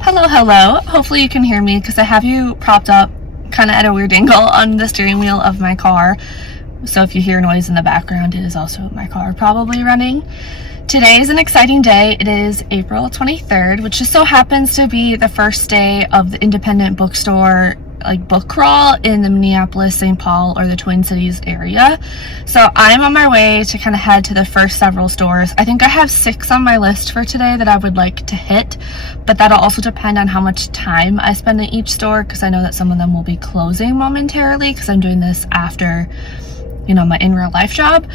Hello. Hopefully you can hear me because I have you propped up kind of at a weird angle on the steering wheel of my car. So if you hear noise in the background, it is also my car probably running. Today is an exciting day. It is April 23rd, which just so happens to be the first day of the Independent Bookstore book crawl in the Minneapolis, St. Paul, or the Twin Cities area. So I'm on my way to kind of head to the first several stores. I think I have 6 on my list for today that I would like to hit, but that'll also depend on how much time I spend in each store, because I know that some of them will be closing momentarily because I'm doing this after, my in real life job.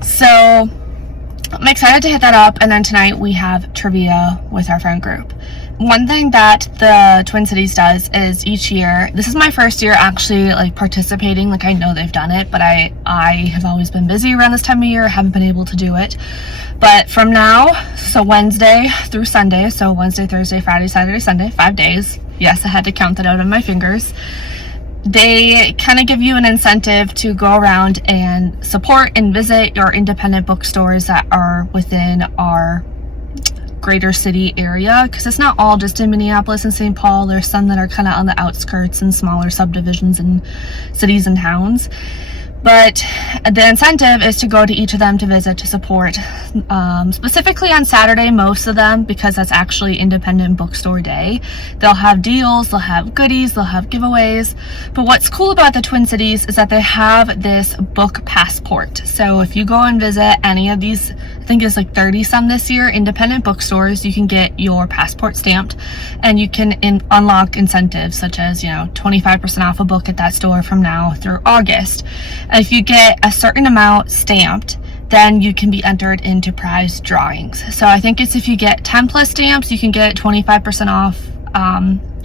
So I'm excited to hit that up, and then tonight we have trivia with our friend group. One thing that the Twin Cities does is each year, this is my first year actually participating. I know they've done it, but I have always been busy around this time of year, haven't been able to do it. But from now, so Wednesday through Sunday, so Wednesday, Thursday, Friday, Saturday, Sunday, 5 days. Yes, I had to count that out on my fingers. They kind of give you an incentive to go around and support and visit your independent bookstores that are within our greater city area, because it's not all just in Minneapolis and St. Paul. There's some that are kind of on the outskirts and smaller subdivisions in cities and towns. But the incentive is to go to each of them to visit, to support. Specifically on Saturday, most of them, because that's actually Independent Bookstore Day. They'll have deals, they'll have goodies, they'll have giveaways. But what's cool about the Twin Cities is that they have this book passport. So if you go and visit any of these, I think it's 30 some this year, independent bookstores, you can get your passport stamped, and you can unlock incentives such as 25% off a book at that store from now through August. And if you get a certain amount stamped, then you can be entered into prize drawings. So I think it's if you get 10 plus stamps, you can get 25% off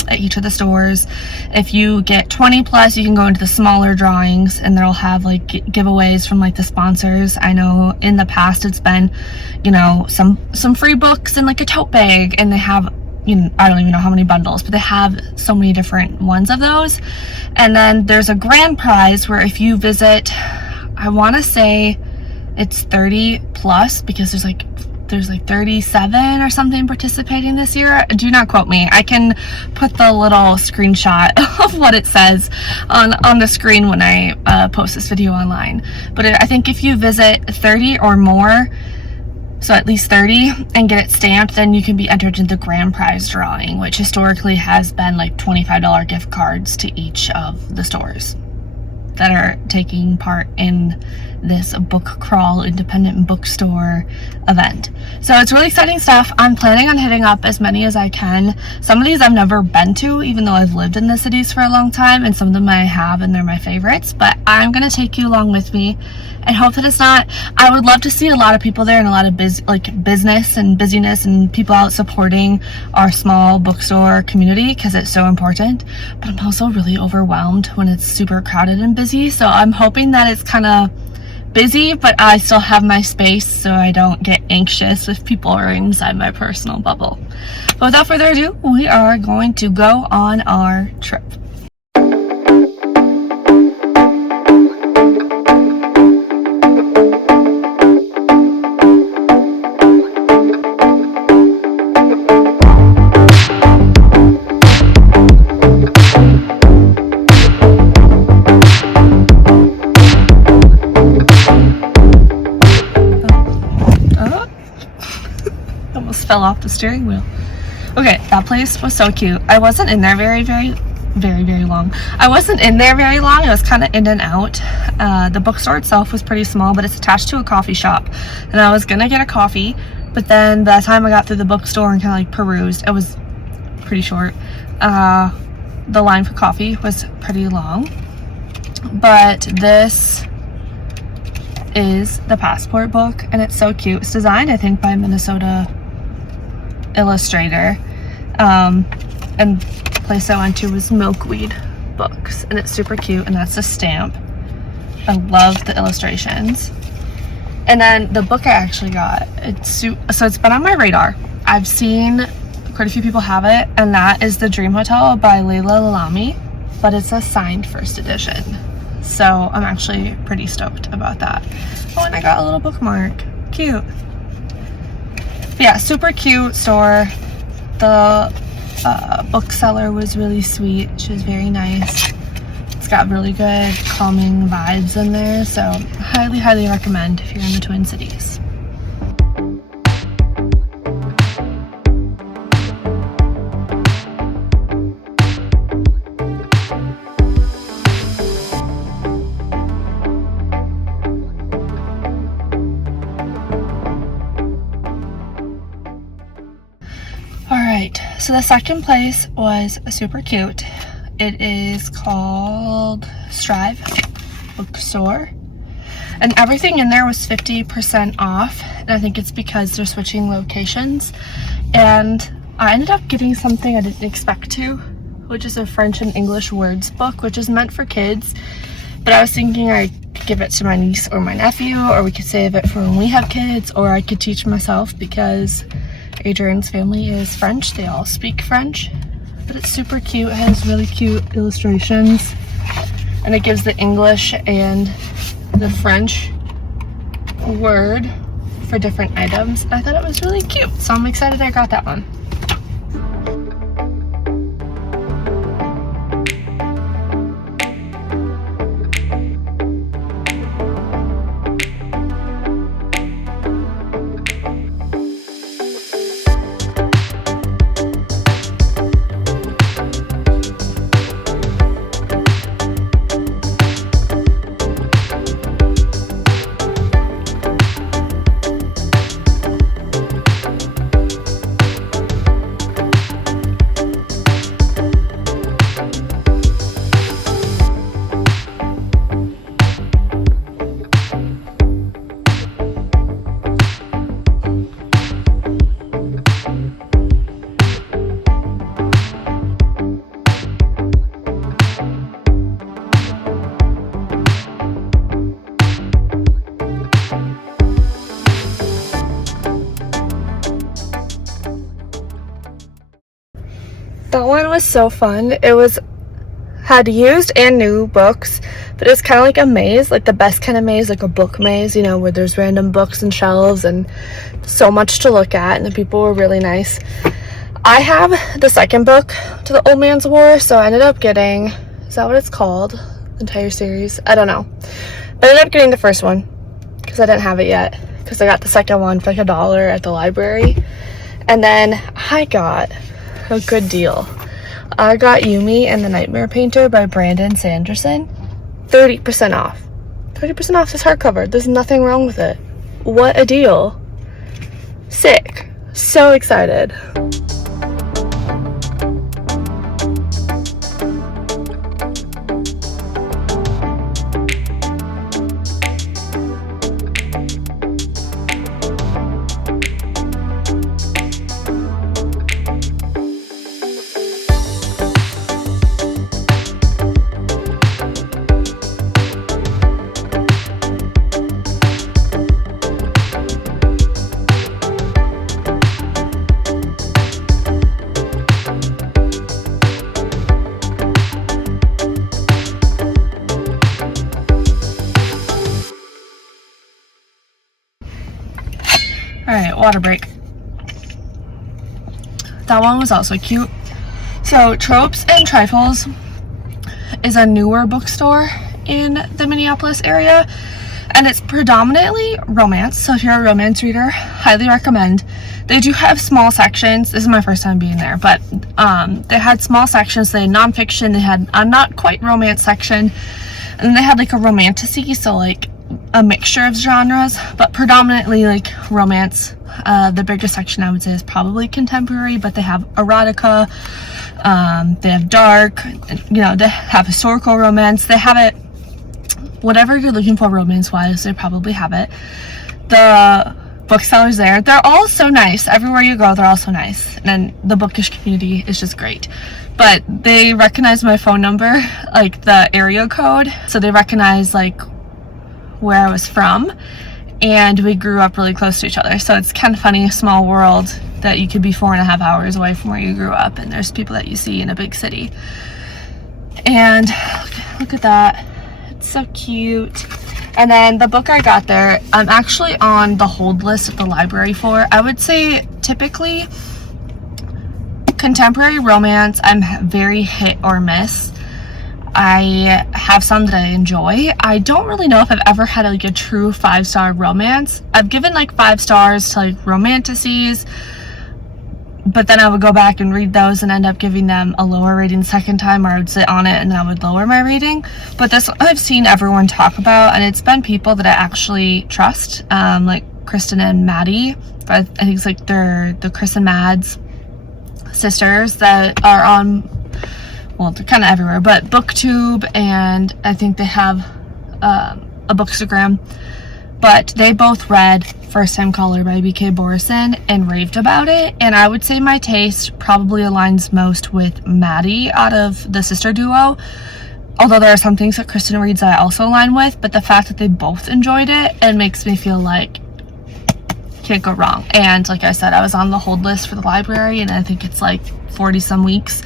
at each of the stores. If you get 20 plus, you can go into the smaller drawings, and they'll have giveaways from the sponsors. I know in the past it's been some free books and a tote bag, and they have I don't even know how many bundles, but they have so many different ones of those. And then there's a grand prize where if you visit, I want to say it's 30 plus, because there's 37 or something participating this year. Do not quote me. I can put the little screenshot of what it says on the screen when I post this video online. But I think if you visit 30 or more, so at least 30, and get it stamped, then you can be entered into the grand prize drawing, which historically has been $25 gift cards to each of the stores that are taking part in this book crawl independent bookstore event. So it's really exciting stuff. I'm planning on hitting up as many as I can. Some of these I've never been to, even though I've lived in the cities for a long time, and some of them I have, and they're my favorites. But I'm gonna take you along with me and hope that it's not. I would love to see a lot of people there, and a lot of business and busyness, and people out supporting our small bookstore community, because it's so important. But I'm also really overwhelmed when it's super crowded and busy. So I'm hoping that it's kind of busy, but I still have my space, so I don't get anxious if people are inside my personal bubble. But without further ado, we are going to go on our trip. Fell off the steering wheel. Okay, that place was so cute. I wasn't in there very long. I wasn't in there very long. It was kind of in and out. The bookstore itself was pretty small, but it's attached to a coffee shop, and I was gonna get a coffee, but then by the time I got through the bookstore and kind of perused, it was pretty short. The line for coffee was pretty long. But this is the Passport book, and it's so cute. It's designed, I think, by a Minnesota illustrator, and the place I went to was Milkweed Books, and it's super cute, and that's a stamp. I love the illustrations. And then the book I actually got, so it's been on my radar. I've seen quite a few people have it, and that is The Dream Hotel by Layla Lalami, but it's a signed first edition. So I'm actually pretty stoked about that. Oh, and I got a little bookmark. Cute. But yeah, super cute store. The bookseller was really sweet. She was very nice. It's got really good calming vibes in there, so highly recommend if you're in the Twin Cities. Alright, so the second place was super cute. It is called Strive Bookstore, and everything in there was 50% off, and I think it's because they're switching locations. And I ended up getting something I didn't expect to, which is a French and English words book, which is meant for kids, but I was thinking I could give it to my niece or my nephew, or we could save it for when we have kids, or I could teach myself because Adrian's family is French. They all speak French. But it's super cute. It has really cute illustrations, and it gives the English and the French word for different items. I thought it was really cute, so I'm excited I got that one. That one was so fun. It had used and new books, but it was kind of like a maze, like the best kind of maze, like a book maze, you know, where there's random books and shelves and so much to look at, and the people were really nice. I have the second book to the Old Man's War, so I ended up getting, is that what it's called? The entire series? I don't know. But I ended up getting the first one because I didn't have it yet, because I got the second one for like $1 at the library. And then I got a good deal. I got Yumi and the Nightmare Painter by Brandon Sanderson. 30% off. 30% off this hardcover. There's nothing wrong with it. What a deal. Sick. So excited. Alright, water break. That one was also cute. So, Tropes and Trifles is a newer bookstore in the Minneapolis area, and it's predominantly romance. So if you're a romance reader, highly recommend. They do have small sections. This is my first time being there, but they had small sections. They had nonfiction. They had a not quite romance section, and then they had like a romantasy, so like a mixture of genres, but predominantly like romance. The biggest section I would say is probably contemporary, but they have erotica, they have dark, you know, they have historical romance. They have it, whatever you're looking for romance wise, they probably have it. The booksellers there, they're all so nice. Everywhere you go, they're all so nice, and the bookish community is just great. But they recognize my phone number, like the area code, so they recognize like where I was from, and we grew up really close to each other. So it's kind of funny, a small world, that you could be 4.5 hours away from where you grew up, and there's people that you see in a big city. And look at that, it's so cute. And then the book I got there, I'm actually on the hold list at the library for. I would say typically contemporary romance, I'm very hit or miss. I have some that I enjoy. I don't really know if I've ever had like a true 5-star romance. I've given like 5 stars to like romanticies, but then I would go back and read those and end up giving them a lower rating second time, or I would sit on it and I would lower my rating. But this one I've seen everyone talk about, and it's been people that I actually trust, like Kristen and Maddie. I think it's like they're the Krisandmads sisters that are on, well, they're kind of everywhere, but Booktube, and I think they have a Bookstagram. But they both read First Time Caller by B.K. Borison and raved about it, and I would say my taste probably aligns most with Maddie out of the sister duo, although there are some things that Kristen reads that I also align with. But the fact that they both enjoyed it makes me feel like can't go wrong. And like I said, I was on the hold list for the library, and I think it's like 40 some weeks,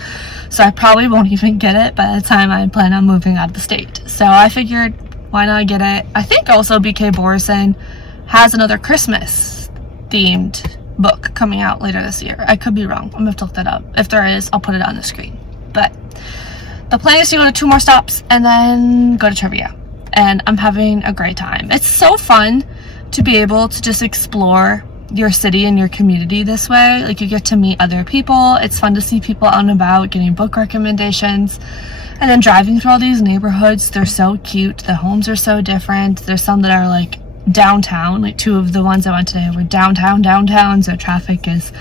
so I probably won't even get it by the time I plan on moving out of the state. So I figured, why not get it? I think also B.K. Borison has another Christmas themed book coming out later this year. I could be wrong. I'm gonna have to look that up. If there is, I'll put it on the screen. But the plan is to go to 2 more stops and then go to trivia, and I'm having a great time. It's so fun to be able to just explore your city and your community this way. Like, you get to meet other people. It's fun to see people out and about getting book recommendations, and then driving through all these neighborhoods. They're so cute. The homes are so different. There's some that are like downtown, like 2 of the ones I went to were downtown, so traffic is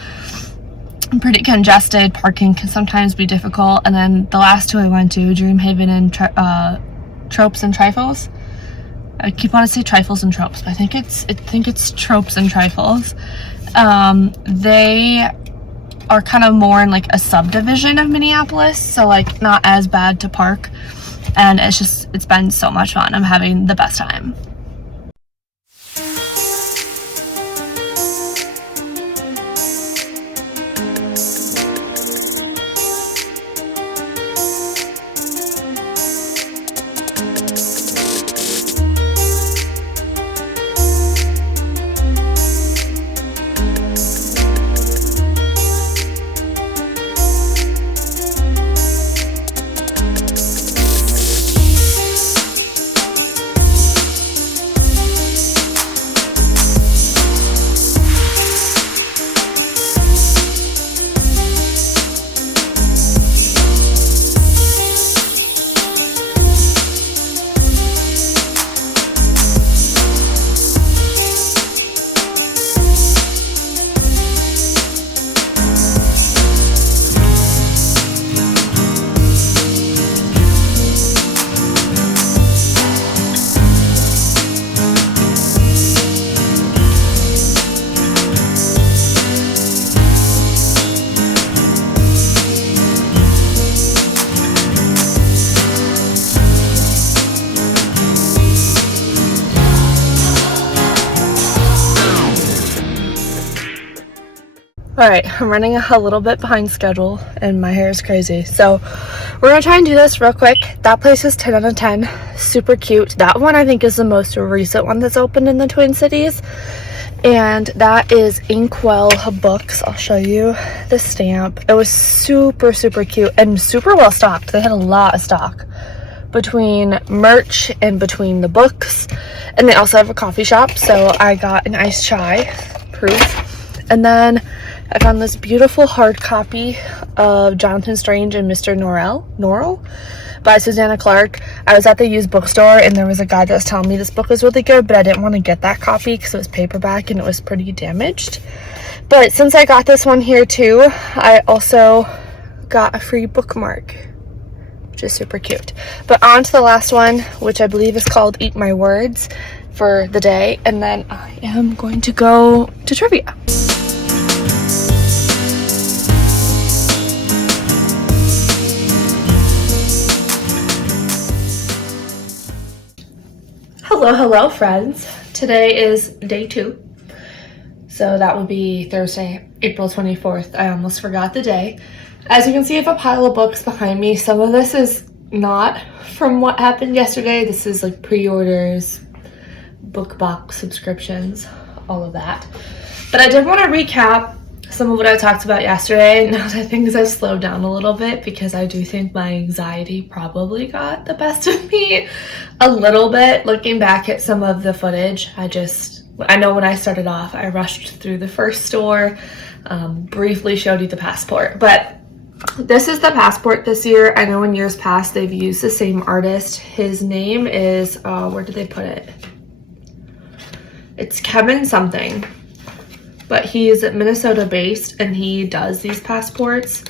pretty congested. Parking can sometimes be difficult. And then the last 2 I went to, Dreamhaven and Tropes and Trifles. I keep wanting to say Trifles and Tropes, but I think it's Tropes and Trifles. They are kind of more in like a subdivision of Minneapolis, so like not as bad to park, and it's been so much fun. I'm having the best time. Alright, I'm running a little bit behind schedule and my hair is crazy, so we're gonna try and do this real quick. That place is 10 out of 10, super cute. That one I think is the most recent one that's opened in the Twin Cities, and that is Inkwell Books. I'll show you the stamp. It was super cute and super well stocked. They had a lot of stock between merch and between the books, and they also have a coffee shop, so I got an iced chai proof. And then I found this beautiful hard copy of Jonathan Strange and Mr. Norrell by Susanna Clark. I was at the used bookstore and there was a guy that was telling me this book was really good, but I didn't want to get that copy because it was paperback and it was pretty damaged. But since I got this one here too, I also got a free bookmark, which is super cute. But on to the last one, which I believe is called Eat My Words for the day, and then I am going to go to trivia. Hello friends. Today is day 2. So that would be Thursday, April 24th. I almost forgot the day. As you can see, I have a pile of books behind me. Some of this is not from what happened yesterday. This is like pre-orders, book box subscriptions, all of that. But I did want to recap some of what I talked about yesterday. Now that things have slowed down a little bit, because I do think my anxiety probably got the best of me a little bit. Looking back at some of the footage, I know when I started off, I rushed through the first store, briefly showed you the passport, but this is the passport this year. I know in years past they've used the same artist. His name is, where did they put it? It's Kevin something, but he's Minnesota based and he does these passports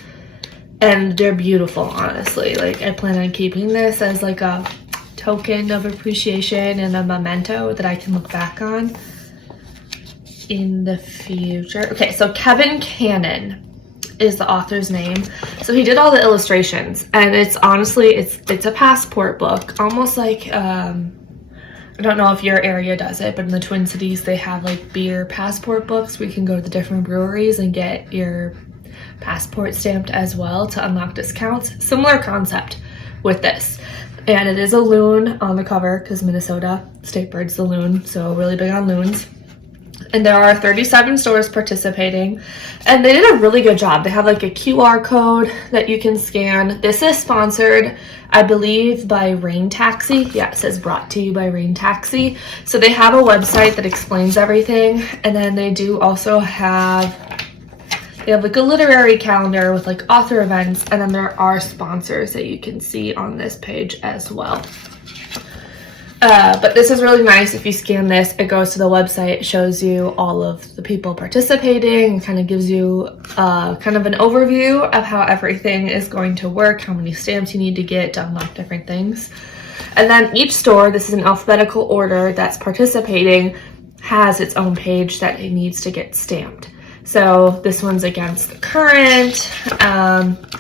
and they're beautiful, honestly. Like, I plan on keeping this as like a token of appreciation and a memento that I can look back on in the future. Okay, so Kevin Cannon is the author's name. So he did all the illustrations, and it's honestly, it's a passport book, almost like I don't know if your area does it, but in the Twin Cities they have like beer passport books where you can go to the different breweries and get your passport stamped as well to unlock discounts. Similar concept with this. And it is a loon on the cover because Minnesota state bird's the loon, so really big on loons. And there are 37 stores participating, and they did a really good job. They have like a QR code that you can scan. This is sponsored, I believe, by Rain Taxi. Yeah, it says brought to you by Rain Taxi. So they have a website that explains everything, and then they do also have, they have like a literary calendar with like author events, and then there are sponsors that you can see on this page as well. But this is really nice. If you scan this, it goes to the website, it shows you all of the people participating, and kind of gives you kind of an overview of how everything is going to work, how many stamps you need to get to unlock different things. And then each store, this is an alphabetical order that's participating, has its own page that it needs to get stamped. So this one's against the current,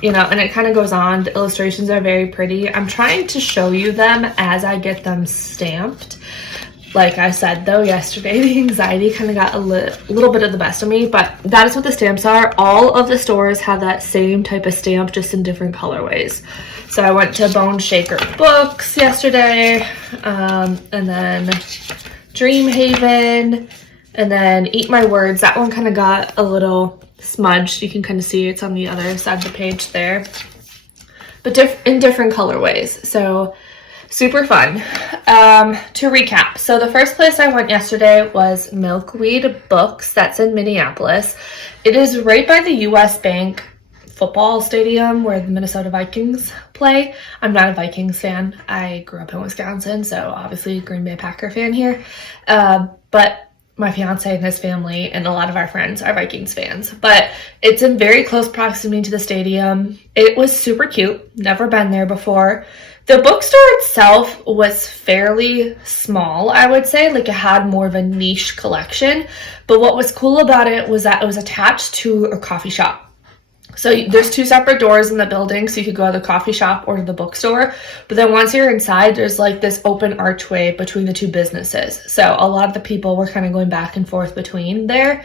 you know, and it kind of goes on. The illustrations are very pretty. I'm trying to show you them as I get them stamped. Like I said, though, yesterday, the anxiety kind of got a little bit of the best of me, but that is what the stamps are. All of the stores have that same type of stamp, just in different colorways. So I went to Bone Shaker Books yesterday, and then Dream Haven, and then Eat My Words. That one kind of got a little smudged. You can kind of see it's on the other side of the page there, but in different colorways. So super fun. To recap, so the first place I went yesterday was Milkweed Books. That's in Minneapolis. It is right by the US Bank football stadium where the Minnesota Vikings play. I'm not a Vikings fan. I grew up in Wisconsin, so obviously Green Bay Packer fan here. But my fiance and his family and a lot of our friends are Vikings fans, but it's in very close proximity to the stadium. It was super cute. Never been there before. The bookstore itself was fairly small, I would say. Like, it had more of a niche collection, but what was cool about it was that it was attached to a coffee shop. So there's two separate doors in the building, so you could go to the coffee shop or to the bookstore. But then once you're inside, there's like this open archway between the two businesses. So a lot of the people were kind of going back and forth between there.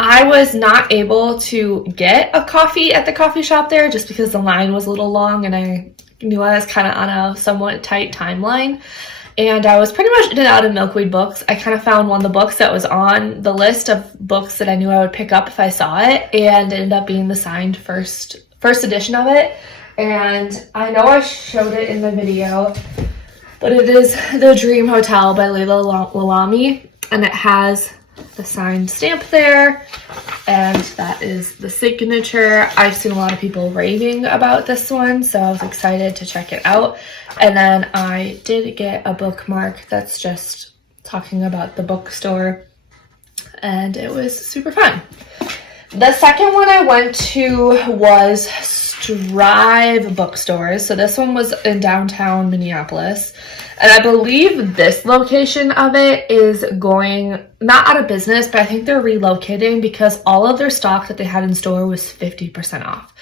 I was not able to get a coffee at the coffee shop there just because the line was a little long and I knew I was kind of on a somewhat tight timeline. And I was pretty much in and out of Milkweed Books. I kind of found one of the books that was on the list of books that I knew I would pick up if I saw it, and it ended up being the signed first edition of it. And I know I showed it in the video, but it is The Dream Hotel by Layla Lalami, and it has the signed stamp there, and that is the signature. I've seen a lot of people raving about this one, so I was excited to check it out. And then I did get a bookmark that's just talking about the bookstore, and it was super fun. The second one I went to was Strive Bookstores. So this one was in downtown Minneapolis. And I believe this location of it is going, not out of business, but I think they're relocating because all of their stock that they had in store was 50% off.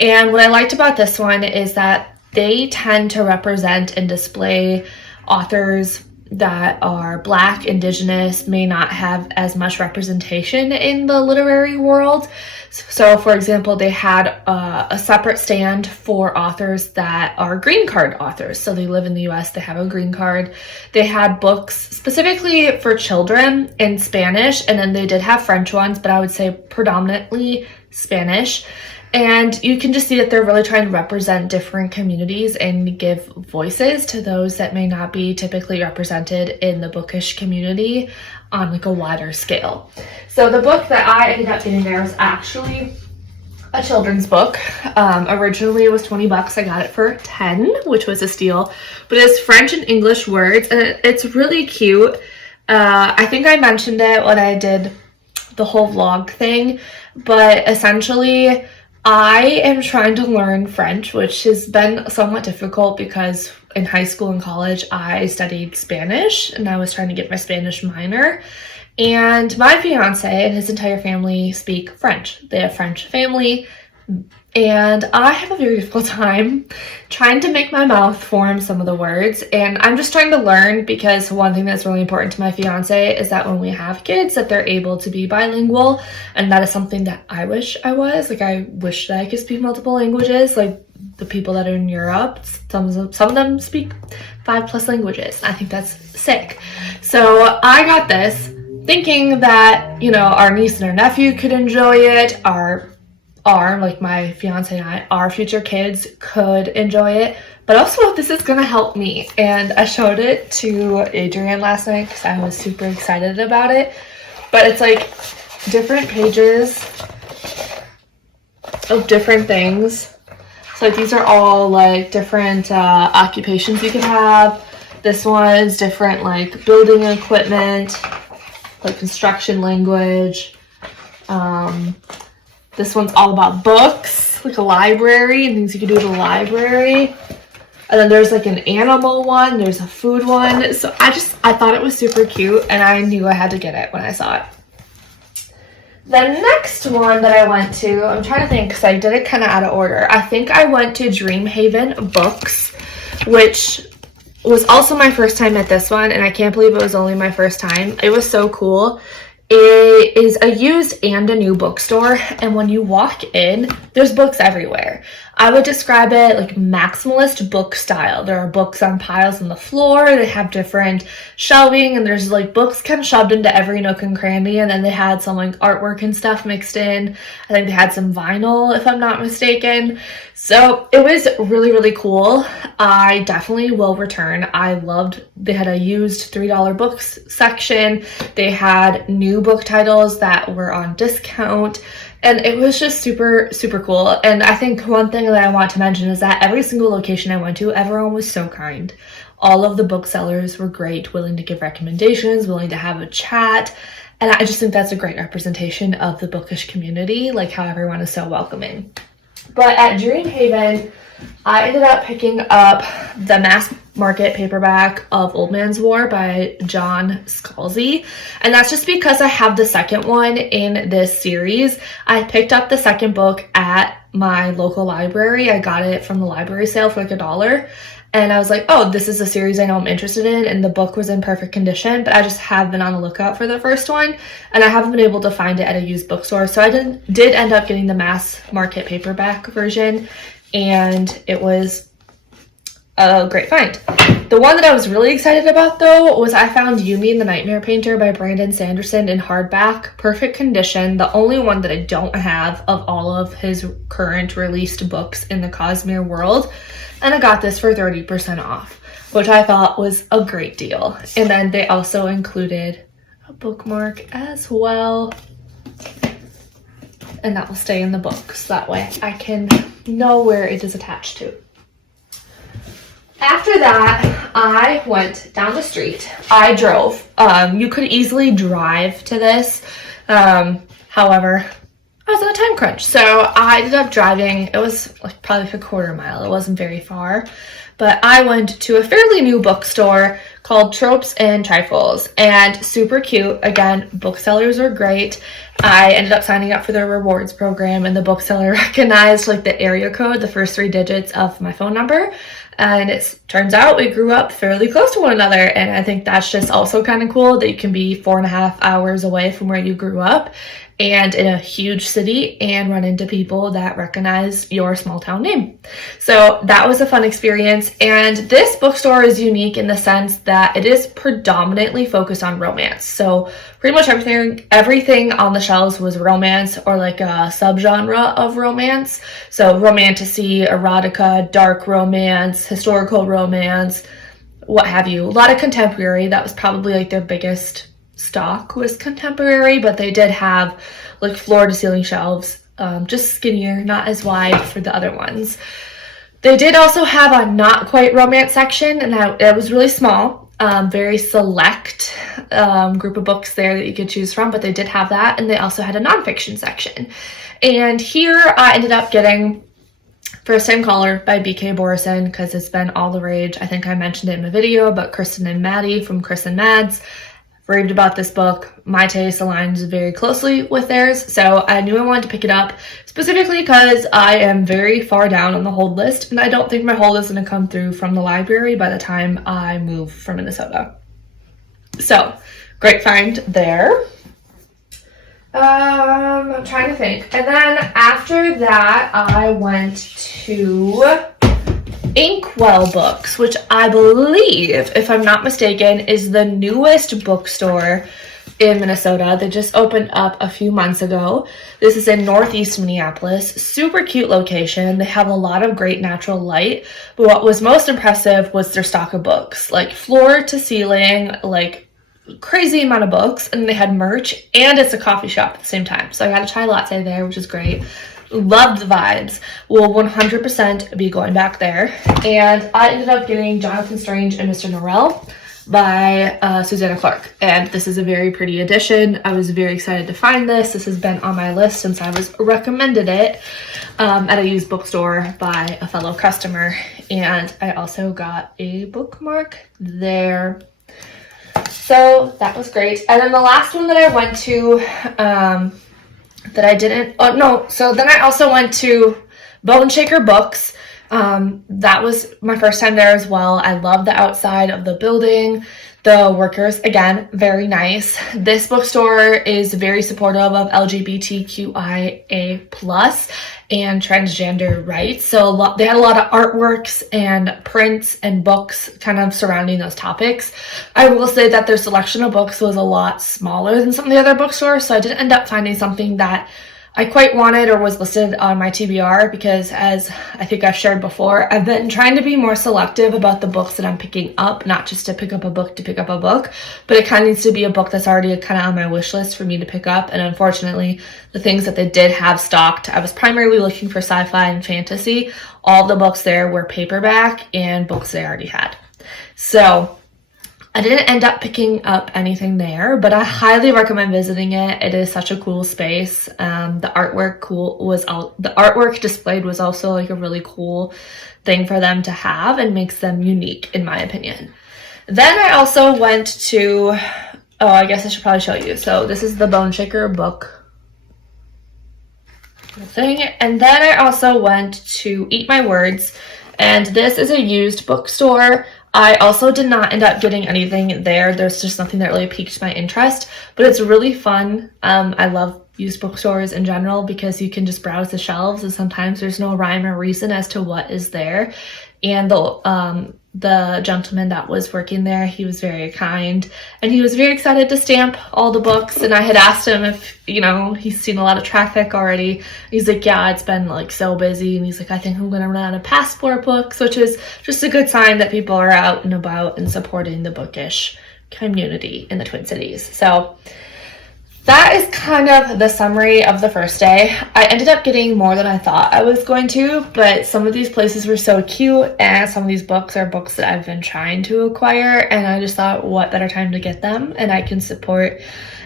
And what I liked about this one is that they tend to represent and display authors that are Black, Indigenous, may not have as much representation in the literary world. So for example, they had a separate stand for authors that are green card authors. So they live in the US, they have a green card. They had books specifically for children in Spanish, and then they did have French ones, but I would say predominantly Spanish. And you can just see that they're really trying to represent different communities and give voices to those that may not be typically represented in the bookish community on like a wider scale. So the book that I ended up getting there was actually a children's book. Originally it was 20 bucks. I got it for 10, which was a steal, but it's French and English words, and it's really cute. I think I mentioned it when I did the whole vlog thing, but essentially I am trying to learn French, which has been somewhat difficult because in high school and college I studied Spanish and I was trying to get my Spanish minor. And my fiance and his entire family speak French. They have French family, and I have a very difficult time trying to make my mouth form some of the words. And I'm just trying to learn, because one thing that's really important to my fiance is that when we have kids, that they're able to be bilingual. And that is something that I wish I was. Like, I wish that I could speak multiple languages. Like the people that are in Europe, some of them speak 5+ languages. I think that's sick. So I got this thinking that, you know, our niece and our nephew could enjoy it, like my fiance and I, our future kids could enjoy it, but also this is gonna help me. And I showed it to Adrian last night because I was super excited about it. But it's like different pages of different things. So like, these are all like different occupations you could have. This one's different, like building equipment, like construction language. This one's all about books, like a library and things you can do at a library. And then there's like an animal one, there's a food one. So I thought it was super cute, and I knew I had to get it when I saw it. The next one that I went to, I'm trying to think because I did it kind of out of order. I think I went to Dreamhaven Books, which was also my first time at this one, and I can't believe it was only my first time. It was so cool. It is a used and a new bookstore, and when you walk in, there's books everywhere. I would describe it like maximalist book style. There are books on piles on the floor. They have different shelving, and there's like books kind of shoved into every nook and cranny, and then they had some like artwork and stuff mixed in. I think they had some vinyl, if I'm not mistaken. So it was really, really cool. I definitely will return. They had a used $3 books section. They had new book titles that were on discount. And it was just super, super cool. And I think one thing that I want to mention is that every single location I went to, everyone was so kind. All of the booksellers were great, willing to give recommendations, willing to have a chat. And I just think that's a great representation of the bookish community, like how everyone is so welcoming. But at Dreamhaven, I ended up picking up the mass market paperback of Old Man's War by John Scalzi. And that's just because I have the second one in this series. I picked up the second book at my local library. I got it from the library sale for like $1. And I was like, oh, this is a series I know I'm interested in, and the book was in perfect condition, but I just have been on the lookout for the first one, and I haven't been able to find it at a used bookstore. So I did end up getting the mass market paperback version, and it was a great find. The one that I was really excited about, though, was I found Yumi and the Nightmare Painter by Brandon Sanderson in hardback, perfect condition. The only one that I don't have of all of his current released books in the Cosmere world. And I got this for 30% off, which I thought was a great deal. And then they also included a bookmark as well. And that will stay in the book, so that way I can know where it is attached to. After that, I went down the street. I drove. You could easily drive to this. However, I was on a time crunch, so I ended up driving. It was like probably like a quarter mile. It wasn't very far, but I went to a fairly new bookstore called Tropes and Trifles, and super cute. Again, booksellers are great. I ended up signing up for their rewards program, and the bookseller recognized like the area code, the first 3 digits of my phone number. And it turns out we grew up fairly close to one another, and I think that's just also kind of cool that you can be 4.5 hours away from where you grew up and in a huge city and run into people that recognize your small town name. So that was a fun experience. And this bookstore is unique in the sense that it is predominantly focused on romance. So pretty much everything on the shelves was romance or like a subgenre of romance. So romantasy, erotica, dark romance, historical romance, what have you. A lot of contemporary. That was probably like their biggest stock was contemporary, but they did have like floor to ceiling shelves, just skinnier, not as wide for the other ones. They did also have a not quite romance section, and it was really small, very select group of books there that you could choose from, but they did have that. And they also had a nonfiction section. And here I ended up getting First Time Caller by B.K. Borison because it's been all the rage. I think I mentioned it in my video, but Kristen and Maddie from Krisandmads raved about this book. My taste aligns very closely with theirs, so I knew I wanted to pick it up, specifically because I am very far down on the hold list, and I don't think my hold is going to come through from the library by the time I move from Minnesota. So, great find there. I'm trying to think. And then after that, I went to Inkwell Books, which I believe, if I'm not mistaken, is the newest bookstore in Minnesota. They just opened up a few months ago. This is in Northeast Minneapolis. Super cute location. They have a lot of great natural light, but what was most impressive was their stock of books, like floor to ceiling, like crazy amount of books, and they had merch, and it's a coffee shop at the same time. So I got a chai latte there, which is great. Loved the vibes. Will 100% be going back there. And I ended up getting Jonathan Strange and Mr. Norrell by Susanna Clark. And this is a very pretty edition. I was very excited to find this. This has been on my list since I was recommended it at a used bookstore by a fellow customer. And I also got a bookmark there. So that was great. And then the last one that I went to, so then I also went to Bone Shaker Books. That was my first time there as well. I love the outside of the building. The workers, again, very nice. This bookstore is very supportive of LGBTQIA+ and transgender rights. So they had a lot of artworks and prints and books kind of surrounding those topics. I will say that their selection of books was a lot smaller than some of the other bookstores, so I didn't end up finding something that I quite wanted or was listed on my TBR because, as I think I've shared before, I've been trying to be more selective about the books that I'm picking up, not just to pick up a book to pick up a book, but it kind of needs to be a book that's already kind of on my wish list for me to pick up. And unfortunately, the things that they did have stocked, I was primarily looking for sci-fi and fantasy. All the books there were paperback and books they already had. So I didn't end up picking up anything there, but I highly recommend visiting it. It is such a cool space. The artwork displayed was also like a really cool thing for them to have and makes them unique in my opinion. Then I also went to, I guess I should probably show you. So this is the Bone Shaker book thing. And then I also went to Eat My Words, and this is a used bookstore. I also did not end up getting anything there. There's just nothing that really piqued my interest, but it's really fun. I love used bookstores in general because you can just browse the shelves and sometimes there's no rhyme or reason as to what is there. And the gentleman that was working there, he was very kind and he was very excited to stamp all the books. And I had asked him if, he's seen a lot of traffic already. He's like, yeah, it's been like so busy. And he's like, I think I'm going to run out of passport books, which is just a good sign that people are out and about and supporting the bookish community in the Twin Cities. So that is kind of the summary of the first day. I ended up getting more than I thought I was going to, but some of these places were so cute and some of these books are books that I've been trying to acquire, and I just thought, what better time to get them, and I can support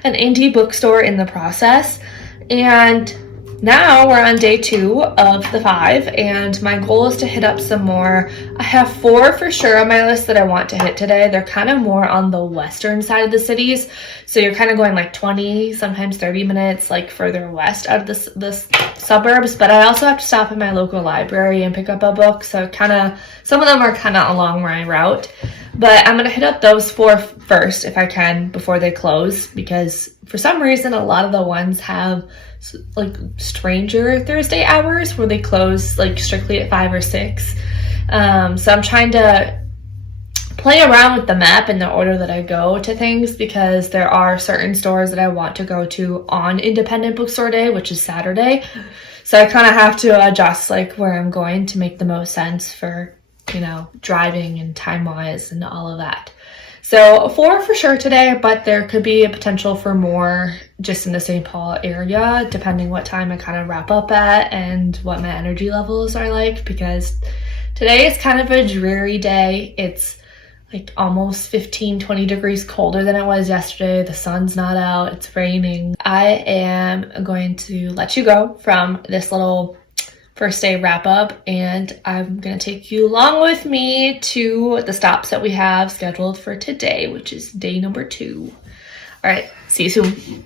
an indie bookstore in the process. And Now we're on day 2 of the 5, and my goal is to hit up some more. I have 4 for sure on my list that I want to hit today. They're kind of more on the western side of the cities, so you're kind of going like 20, sometimes 30 minutes like further west out of the suburbs. But I also have to stop at my local library and pick up a book, so kind of some of them are kind of along my route. But I'm gonna hit up those 4 first if I can before they close, because for some reason a lot of the ones have like stranger Thursday hours where they close like strictly at 5 or 6. So I'm trying to play around with the map and the order that I go to things, because there are certain stores that I want to go to on Independent Bookstore Day, which is Saturday. So I kind of have to adjust like where I'm going to make the most sense for, you know, driving and time wise and all of that. So 4 for sure today, but there could be a potential for more just in the St. Paul area, depending what time I kind of wrap up at and what my energy levels are like, because today is kind of a dreary day. It's like almost 15-20 degrees colder than it was yesterday. The sun's not out, it's raining. I am going to let you go from this little first day wrap up, and I'm gonna take you along with me to the stops that we have scheduled for today, which is day number 2. All right, see you soon.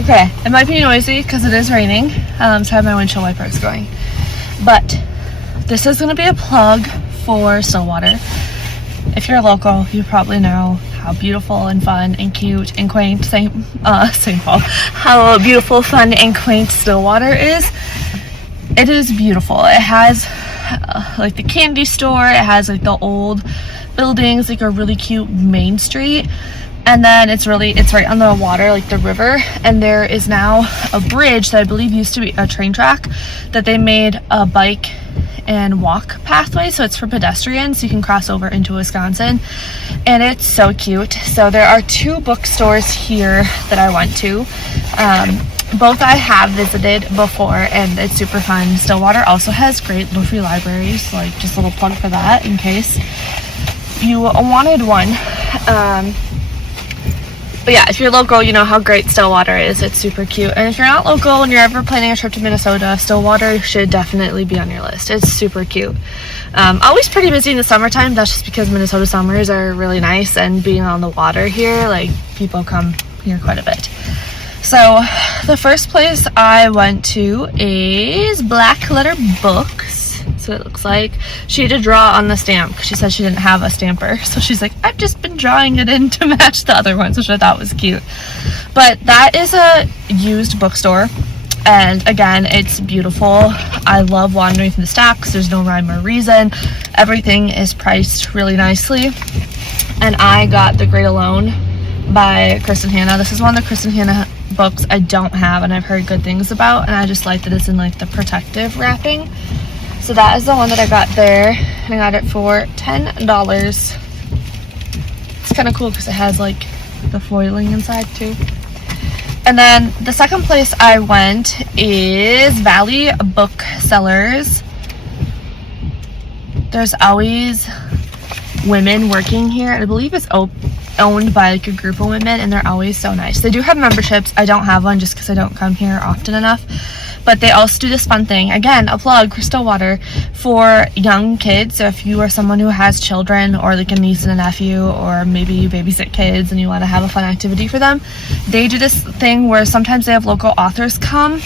Okay, it might be noisy because it is raining, so I have my windshield wipers going. But this is going to be a plug for Stillwater. If you're local, you probably know how beautiful and fun and cute and quaint St. Paul, how beautiful, fun, and quaint Stillwater is. It is beautiful. It has like the candy store, it has like the old buildings, like a really cute main street. And then it's right on the water, like the river, and there is now a bridge that I believe used to be a train track that they made a bike and walk pathway, so it's for pedestrians, so you can cross over into Wisconsin, and it's so cute. So there are 2 bookstores here that I went to. Both I have visited before, and it's super fun. Stillwater also has great free libraries, like just a little plug for that in case you wanted one. But yeah, if you're local, you know how great Stillwater is. It's super cute. And if you're not local and you're ever planning a trip to Minnesota, Stillwater should definitely be on your list. It's super cute. Always pretty busy in the summertime. That's just because Minnesota summers are really nice, and being on the water here, like people come here quite a bit. So the first place I went to is Black Letter Books. So it looks like she had to draw on the stamp because she said she didn't have a stamper, so she's like, I've just been drawing it in to match the other ones, which I thought was cute. But that is a used bookstore, and again, it's beautiful. I love wandering through the stacks. There's no rhyme or reason. Everything is priced really nicely, and I got The Great Alone by Kristin Hannah. This is one of the Kristin books I don't have and I've heard good things about, and I just like that it's in like the protective wrapping. So that is the one that I got there, and I got it for $10. It's kind of cool because it has like the foiling inside too. And then the second place I went is Valley Booksellers. There's always women working here. I believe it's owned by like a group of women, and they're always so nice. They do have memberships. I don't have one just because I don't come here often enough. But they also do this fun thing. Again, a plug for Stillwater for young kids. So if you are someone who has children, or like a niece and a nephew, or maybe you babysit kids and you want to have a fun activity for them, they do this thing where sometimes they have local authors come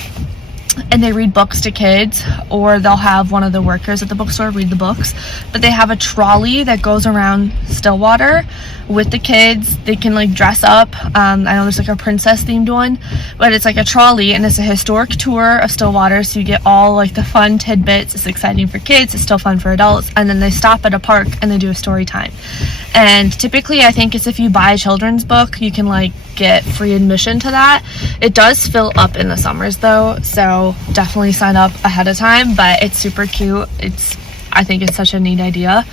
and they read books to kids, or they'll have one of the workers at the bookstore read the books. But they have a trolley that goes around Stillwater with the kids. They can like dress up. I know there's like a princess themed one, but it's like a trolley, and it's a historic tour of Stillwater, so you get all like the fun tidbits. It's exciting for kids, it's still fun for adults, and then they stop at a park and they do a story time. And typically I think it's if you buy a children's book, you can like get free admission to that. It does fill up in the summers though, so definitely sign up ahead of time, but it's super cute. I think it's such a neat idea.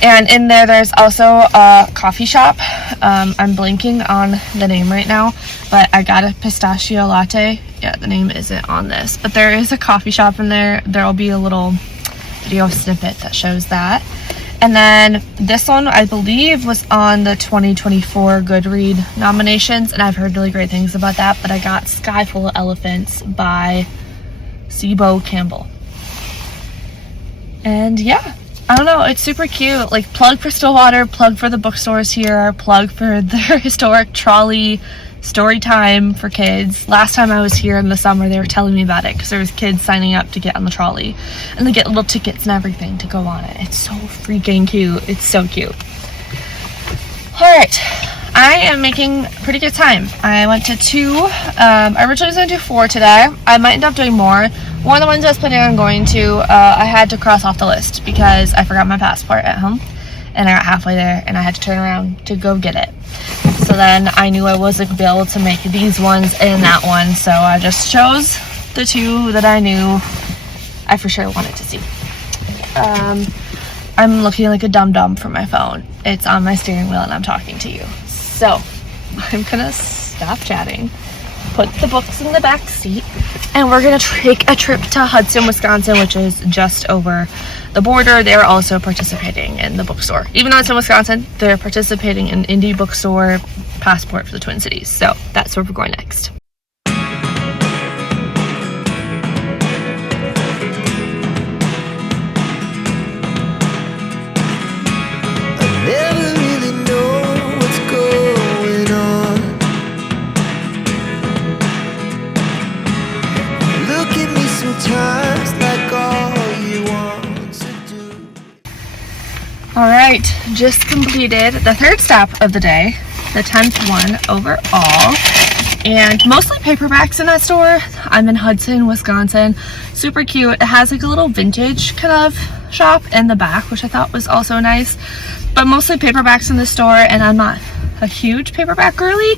And in there's also a coffee shop. I'm blanking on the name right now, but I got a pistachio latte. Yeah, the name isn't on this, but there is a coffee shop in there. There'll be a little video snippet that shows that. And then this one, I believe, was on the 2024 Goodread nominations, and I've heard really great things about that, but I got Sky Full of Elephants by Sibo Campbell. And yeah, I don't know, it's super cute. Like, plug for Stillwater, plug for the bookstores here, plug for their historic trolley story time for kids. Last time I was here in the summer, they were telling me about it because there was kids signing up to get on the trolley, and they get little tickets and everything to go on it. It's so freaking cute. It's so cute. All right, I am making pretty good time. I went to 2. I originally was going to do 4 today. I might end up doing more. One of the ones I was planning on going to, I had to cross off the list because I forgot my passport at home, and I got halfway there and I had to turn around to go get it. So then I knew I wasn't going to be able to make these ones and that one, so I just chose the 2 that I knew I for sure wanted to see. I'm looking like a dum-dum from my phone. It's on my steering wheel and I'm talking to you. So I'm gonna stop chatting, put the books in the back seat, and we're gonna take a trip to Hudson, Wisconsin, which is just over the border. They're also participating in the bookstore. Even though it's in Wisconsin, they're participating in Indie Bookstore Passport for the Twin Cities. So that's where we're going next. Alright, just completed the 3rd stop of the day, the 10th one overall, and mostly paperbacks in that store. I'm in Hudson, Wisconsin. Super cute. It has like a little vintage kind of shop in the back, which I thought was also nice, but mostly paperbacks in the store, and I'm not a huge paperback girly,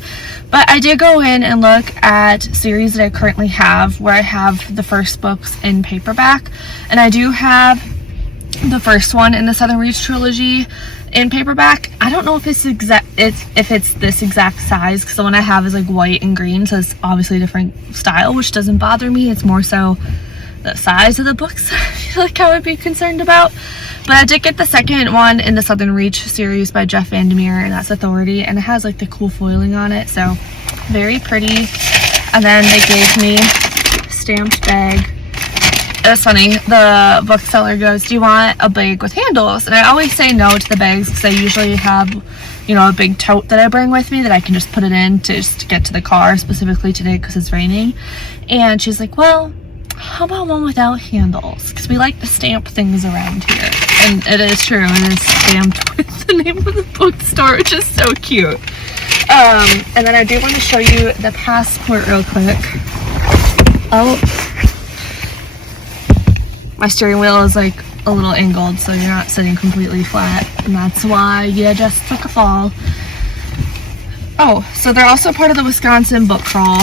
but I did go in and look at series that I currently have where I have the first books in paperback, and I do have the first one in the Southern Reach trilogy in paperback. I don't know if it's if it's this exact size, because the one I have is like white and green, so it's obviously a different style, which doesn't bother me. It's more so the size of the books I feel like I would be concerned about. But I did get the second one in the Southern Reach series by Jeff Vandermeer, and that's Authority, and it has like the cool foiling on it, so very pretty. And then they gave me a stamped bag. It was funny, the bookseller goes, do you want a bag with handles? And I always say no to the bags because I usually have, you know, a big tote that I bring with me that I can just put it in to just get to the car, specifically today because it's raining. And she's like, well, how about one without handles? Because we like to stamp things around here. And it is true, it is stamped with the name of the bookstore, which is so cute. And then I do want to show you the passport real quick. Oh, my steering wheel is like a little angled, so you're not sitting completely flat, and that's why you just took a fall. Oh, so they're also part of the Wisconsin book crawl.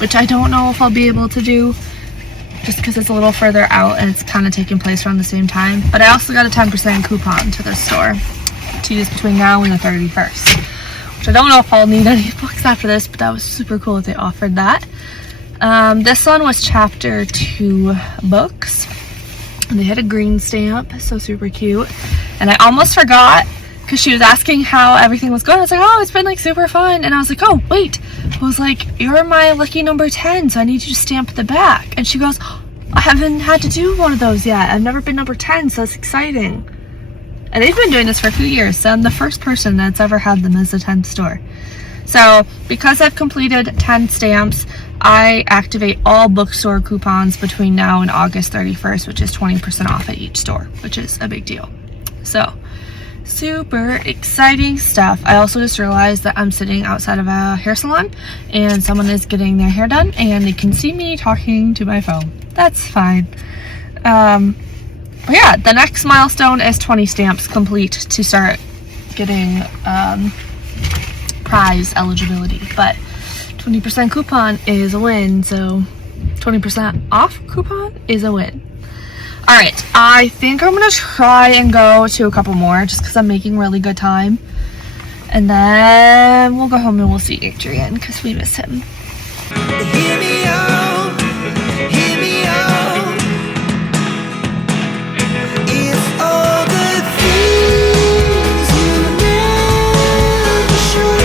which I don't know if I'll be able to do just because it's a little further out and it's kind of taking place around the same time. But I also got a 10% coupon to this store to use between now and the 31st, which I don't know if I'll need any books after this, but that was super cool that they offered that. This one was chapter 2 books, and they had a green stamp, so super cute. And I almost forgot because she was asking how everything was going. I was like, oh, it's been like super fun. And I was like, oh, wait. I was like, you're my lucky number 10, so I need you to stamp the back. And she goes, I haven't had to do one of those yet. I've never been number 10, so it's exciting. And they've been doing this for a few years, so I'm the first person that's ever had them as a 10th store. So because I've completed 10 stamps, I activate all bookstore coupons between now and August 31st, which is 20% off at each store, which is a big deal. So super exciting stuff. I also just realized that I'm sitting outside of a hair salon and someone is getting their hair done and they can see me talking to my phone. That's fine. But yeah, the next milestone is 20 stamps complete to start getting prize eligibility, but 20% coupon is a win, so 20% off coupon is a win. All right, I think I'm gonna try and go to a couple more just because I'm making really good time, and then we'll go home and we'll see Adrian because we miss him. Hear me out, hear me out. It's all the things you never show.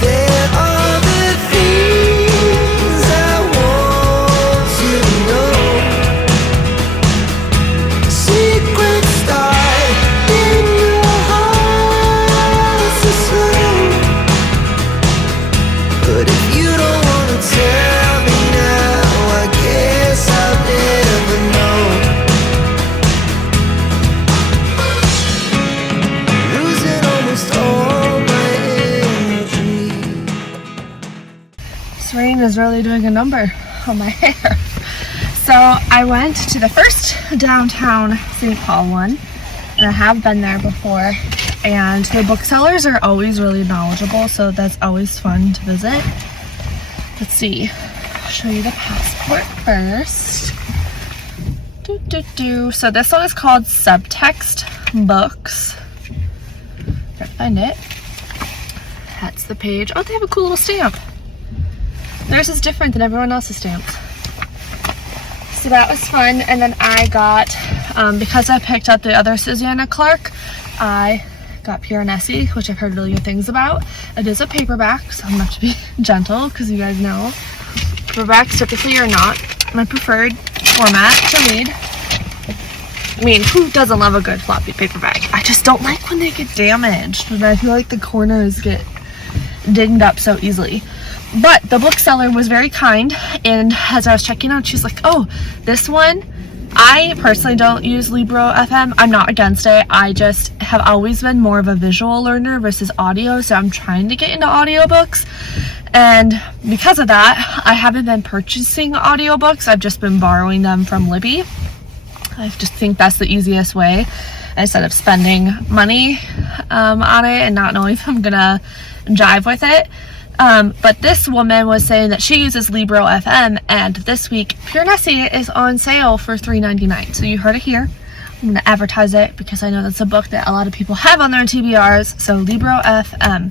There are the things I want you to know. Secrets start in your heart so slow. But if you don't wanna tell me now, I guess I'll never know. Losing almost all my energy. This rain is really doing a number on my hair. So I went to the first downtown St. Paul one, and I have been there before, and the booksellers are always really knowledgeable, so that's always fun to visit. Let's see, I'll show you the passport first. So this one is called Subtext Books. Gotta find it. That's the page. Oh, they have a cool little stamp. Theirs is different than everyone else's stamps. So that was fun. And then I got, because I picked up the other Susanna Clark, I got Pure Nessie, which I've heard really good things about. It is a paperback, so I'm gonna have to be gentle because you guys know paperbacks typically are not my preferred format to read. I mean, who doesn't love a good floppy paperback? I just don't like when they get damaged, and I feel like the corners get dinged up so easily. But the bookseller was very kind, and as I was checking out, she's like, oh, this one, I personally don't use Libro FM. I'm not against it. I just have always been more of a visual learner versus audio, so I'm trying to get into audiobooks. And because of that, I haven't been purchasing audiobooks. I've just been borrowing them from Libby. I just think that's the easiest way instead of spending money on it and not knowing if I'm gonna jive with it. But this woman was saying that she uses Libro FM, and this week Pure Nessie is on sale for $3.99. So you heard it here. I'm gonna advertise it because I know that's a book that a lot of people have on their TBRs. So Libro FM.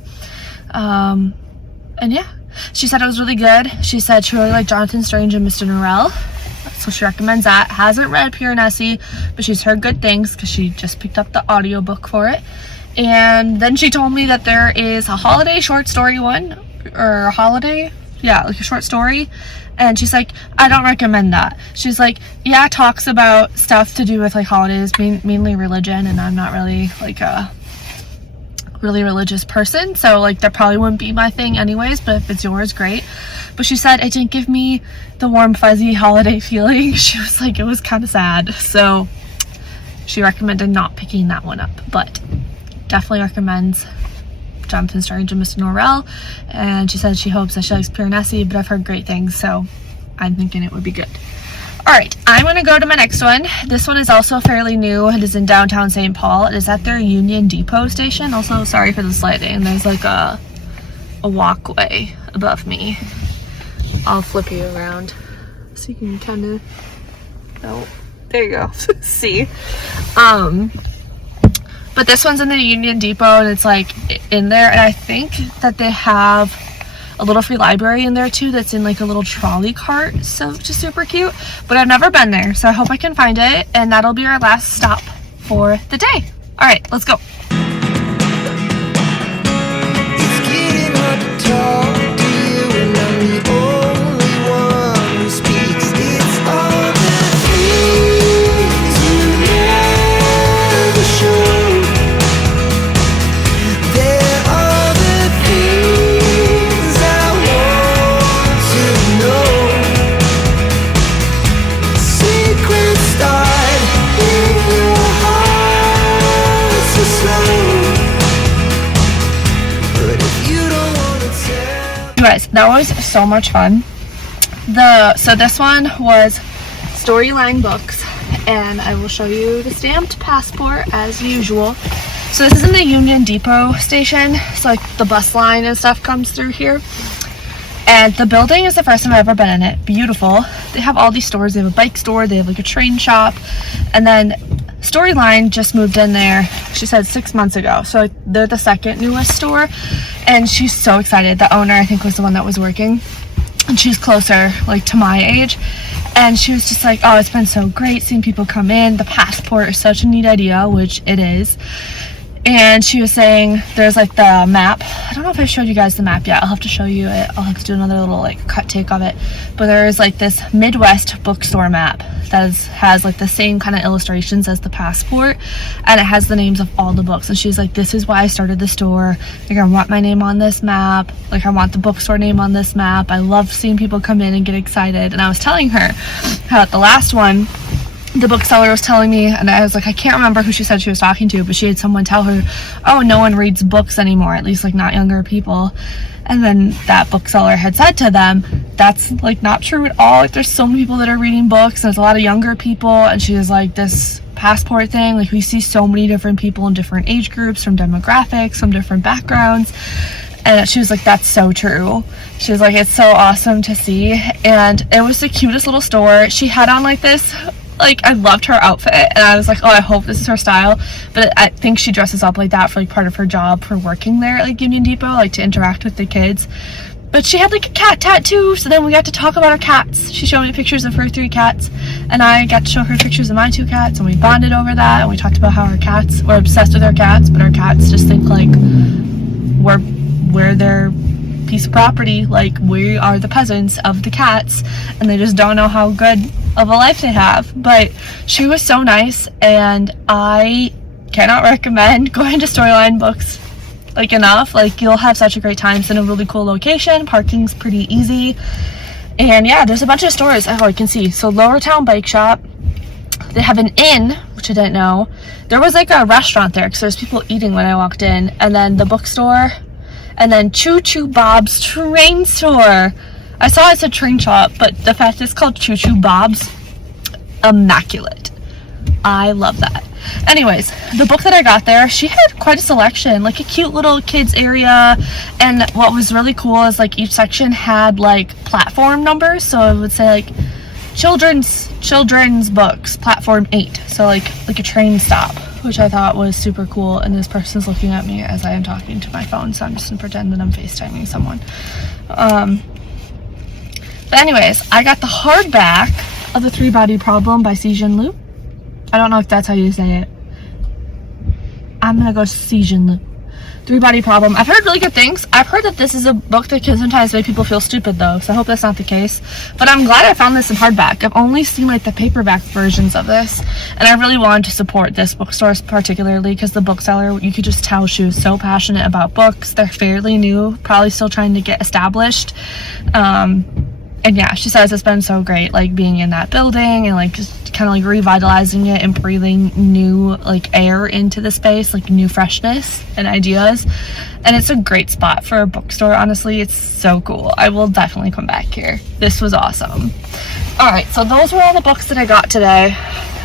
And yeah, she said it was really good. She said she really liked Jonathan Strange and Mr. Norrell, so she recommends that. Hasn't read Pure Nessie, but she's heard good things because she just picked up the audiobook for it. And then she told me that there is a holiday short story one, or a holiday, yeah, like a short story, and she's like, I don't recommend that. She's like, yeah, it talks about stuff to do with like holidays, mainly religion, and I'm not really like a really religious person, so like that probably wouldn't be my thing anyways, but if it's yours, great. But she said it didn't give me the warm fuzzy holiday feeling. She was like, it was kind of sad, so she recommended not picking that one up, but definitely recommends Jonathan Strange and Mr. Norrell, and she said she hopes that she likes Pure Nessie, but I've heard great things, so I'm thinking it would be good. Alright, I'm going to go to my next one. This one is also fairly new. It is in downtown St. Paul. It is at their Union Depot station. Also, sorry for the lighting. There's like a a walkway above me. I'll flip you around so you can kind of, oh, there you go. See. But this one's in the Union Depot, and it's like in there, and I think that they have a little free library in there too that's in like a little trolley cart, so just super cute. But I've never been there, so I hope I can find it, and that'll be our last stop for the day. All right, let's go. It's getting hard to talk to you, and I'm the only one who speaks. It's all the things you never show. There are the things I want to know. Secrets start in your heart so slow. But if you don't wanna tell. You guys, that was so much fun. So this one was Storyline Books, and I will show you the stamped passport as usual. So this is in the Union Depot station, so like the bus line and stuff comes through here. And the building is the first time I've ever been in it. Beautiful. They have all these stores. They have a bike store, they have like a train shop, and then Storyline just moved in there, she said 6 months ago. So like, they're the second newest store, and she's so excited. The owner, I think, was the one that was working, and she's closer like to my age, and she was just like, oh, it's been so great seeing people come in. The passport is such a neat idea, which it is. And she was saying there's like the map. I don't know if I showed you guys the map yet. I'll have to show you it. I'll have to do another little like cut take of it. But there is like this Midwest bookstore map that has like the same kind of illustrations as the passport, and it has the names of all the books. And she's like, this is why I started the store. Like, I want my name on this map. Like, I want the bookstore name on this map. I love seeing people come in and get excited. And I was telling her how at the last one, the bookseller was telling me, and I was like, I can't remember who she said she was talking to, but she had someone tell her, oh, no one reads books anymore, at least like not younger people. And then that bookseller had said to them, that's like not true at all. Like, there's so many people that are reading books, and there's a lot of younger people. And she was like, this passport thing, like, we see so many different people in different age groups, from demographics, from different backgrounds. And she was like, that's so true. She was like, it's so awesome to see. And it was the cutest little store. She had on like this, like, I loved her outfit, and I was like, oh, I hope this is her style. But I think she dresses up like that for like part of her job for working there at like Union Depot, like to interact with the kids. But she had like a cat tattoo, so then we got to talk about her cats. She showed me pictures of her 3 cats, and I got to show her pictures of my 2 cats, and we bonded over that, and we talked about how her cats, we're obsessed with our cats, but our cats just think like we're their piece of property, like we are the peasants of the cats, and they just don't know how good of a life they have. But she was so nice, and I cannot recommend going to Storyline Books like enough. Like, you'll have such a great time. It's in a really cool location, parking's pretty easy, and yeah, there's a bunch of stores. Oh, you can see, so Lower Town Bike Shop, they have an inn, which I didn't know. There was like a restaurant there because there's people eating when I walked in, and then the bookstore, and then Choo Choo Bob's Train Store. I saw it's a train shop, but the fact it's called Choo Choo Bob's, immaculate. I love that. Anyways, the book that I got there, she had quite a selection, like a cute little kids area. And what was really cool is like each section had like platform numbers. So it would say like children's books, platform 8. So like a train stop, which I thought was super cool. And this person's looking at me as I am talking to my phone, so I'm just gonna pretend that I'm FaceTiming someone. But anyways, I got the hardback of The Three-Body Problem by Cixin Liu. I don't know if that's how you say it. I'm gonna go Cixin Liu. Three-Body Problem. I've heard really good things. I've heard that this is a book that can sometimes make people feel stupid though, so I hope that's not the case. But I'm glad I found this in hardback. I've only seen like the paperback versions of this, and I really wanted to support this bookstore particularly because the bookseller, you could just tell she was so passionate about books. They're fairly new, probably still trying to get established. And yeah, she says it's been so great, like being in that building and like just kind of like revitalizing it and breathing new like air into the space, like new freshness and ideas. And it's a great spot for a bookstore, honestly. It's so cool. I will definitely come back here. This was awesome. All right, so those were all the books that I got today.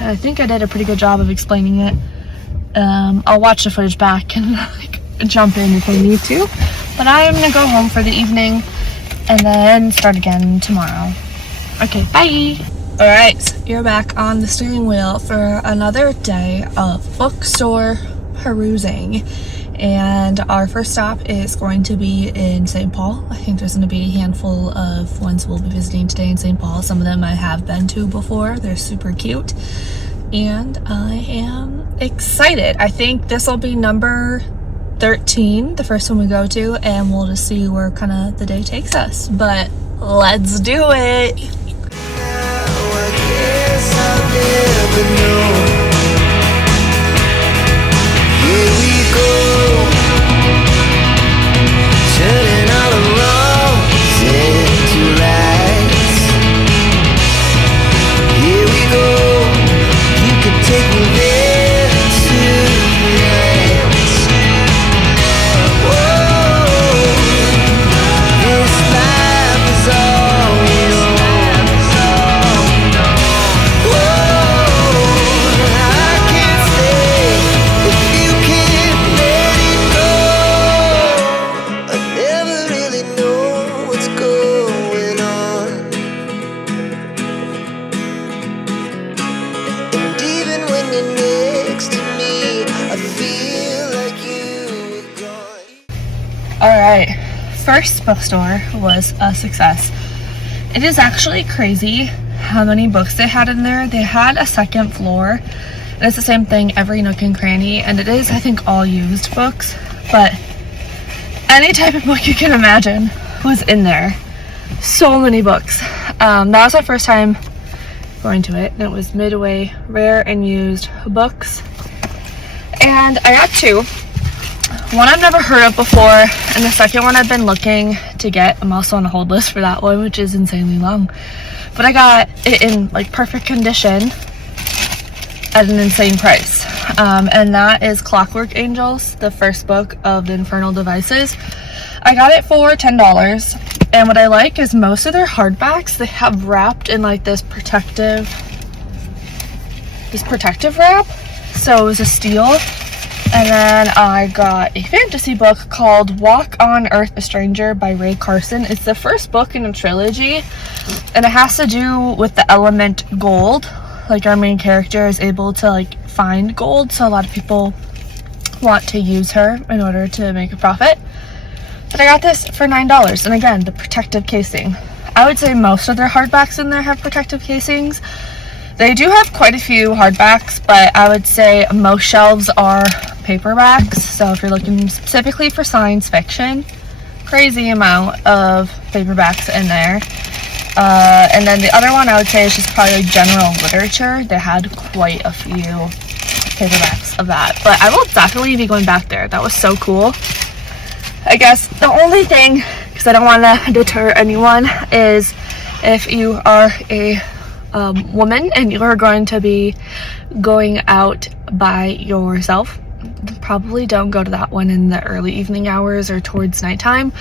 I think I did a pretty good job of explaining it. I'll watch the footage back and like jump in if I need to. But I'm gonna go home for the evening and then start again tomorrow. Okay, bye. All right, so you're back on the steering wheel for another day of bookstore perusing. And our first stop is going to be in St. Paul. I think there's going to be a handful of ones we'll be visiting today in St. Paul. Some of them I have been to before. They're super cute. And I am excited. I think this will be number 13, the first one we go to, and we'll just see where kind of the day takes us. But let's do it. Now I guess I'll never know. Here we go. Turning all the wrongs into rights. Here we go. You could take me there tonight. Whoa, this life is all we know. Whoa, I can't stay if you can't let it go. I never really know what's going on. And even when you're next to me, I feel like you were gone. Alright, first bookstore was a success. It is actually crazy how many books they had in there. They had a second floor, and it's the same thing every nook and cranny, and it is, I think, all used books, but any type of book you can imagine was in there. So many books. That was my first time going to it, and it was Midway Rare and Used Books. And I got two. One I've never heard of before, and the second one I've been looking to get. I'm also on a hold list for that one, which is insanely long. But I got it in like perfect condition at an insane price. And that is Clockwork Angels, the first book of the Infernal Devices. I got it for $10. And what I like is most of their hardbacks, they have wrapped in like this protective wrap. So it was a steal. And then I got a fantasy book called Walk on Earth, a Stranger by Ray Carson. It's the first book in a trilogy, and it has to do with the element gold. Like, our main character is able to like find gold, so a lot of people want to use her in order to make a profit. But I got this for $9, and again, the protective casing. I would say most of their hardbacks in there have protective casings. They do have quite a few hardbacks, but I would say most shelves are paperbacks. So if you're looking specifically for science fiction, crazy amount of paperbacks in there. And then the other one I would say is just probably like general literature. They had quite a few paperbacks of that, but I will definitely be going back there. That was so cool. I guess the only thing, because I don't want to deter anyone, is if you are a woman and you're going to be going out by yourself, probably don't go to that one in the early evening hours or towards nighttime.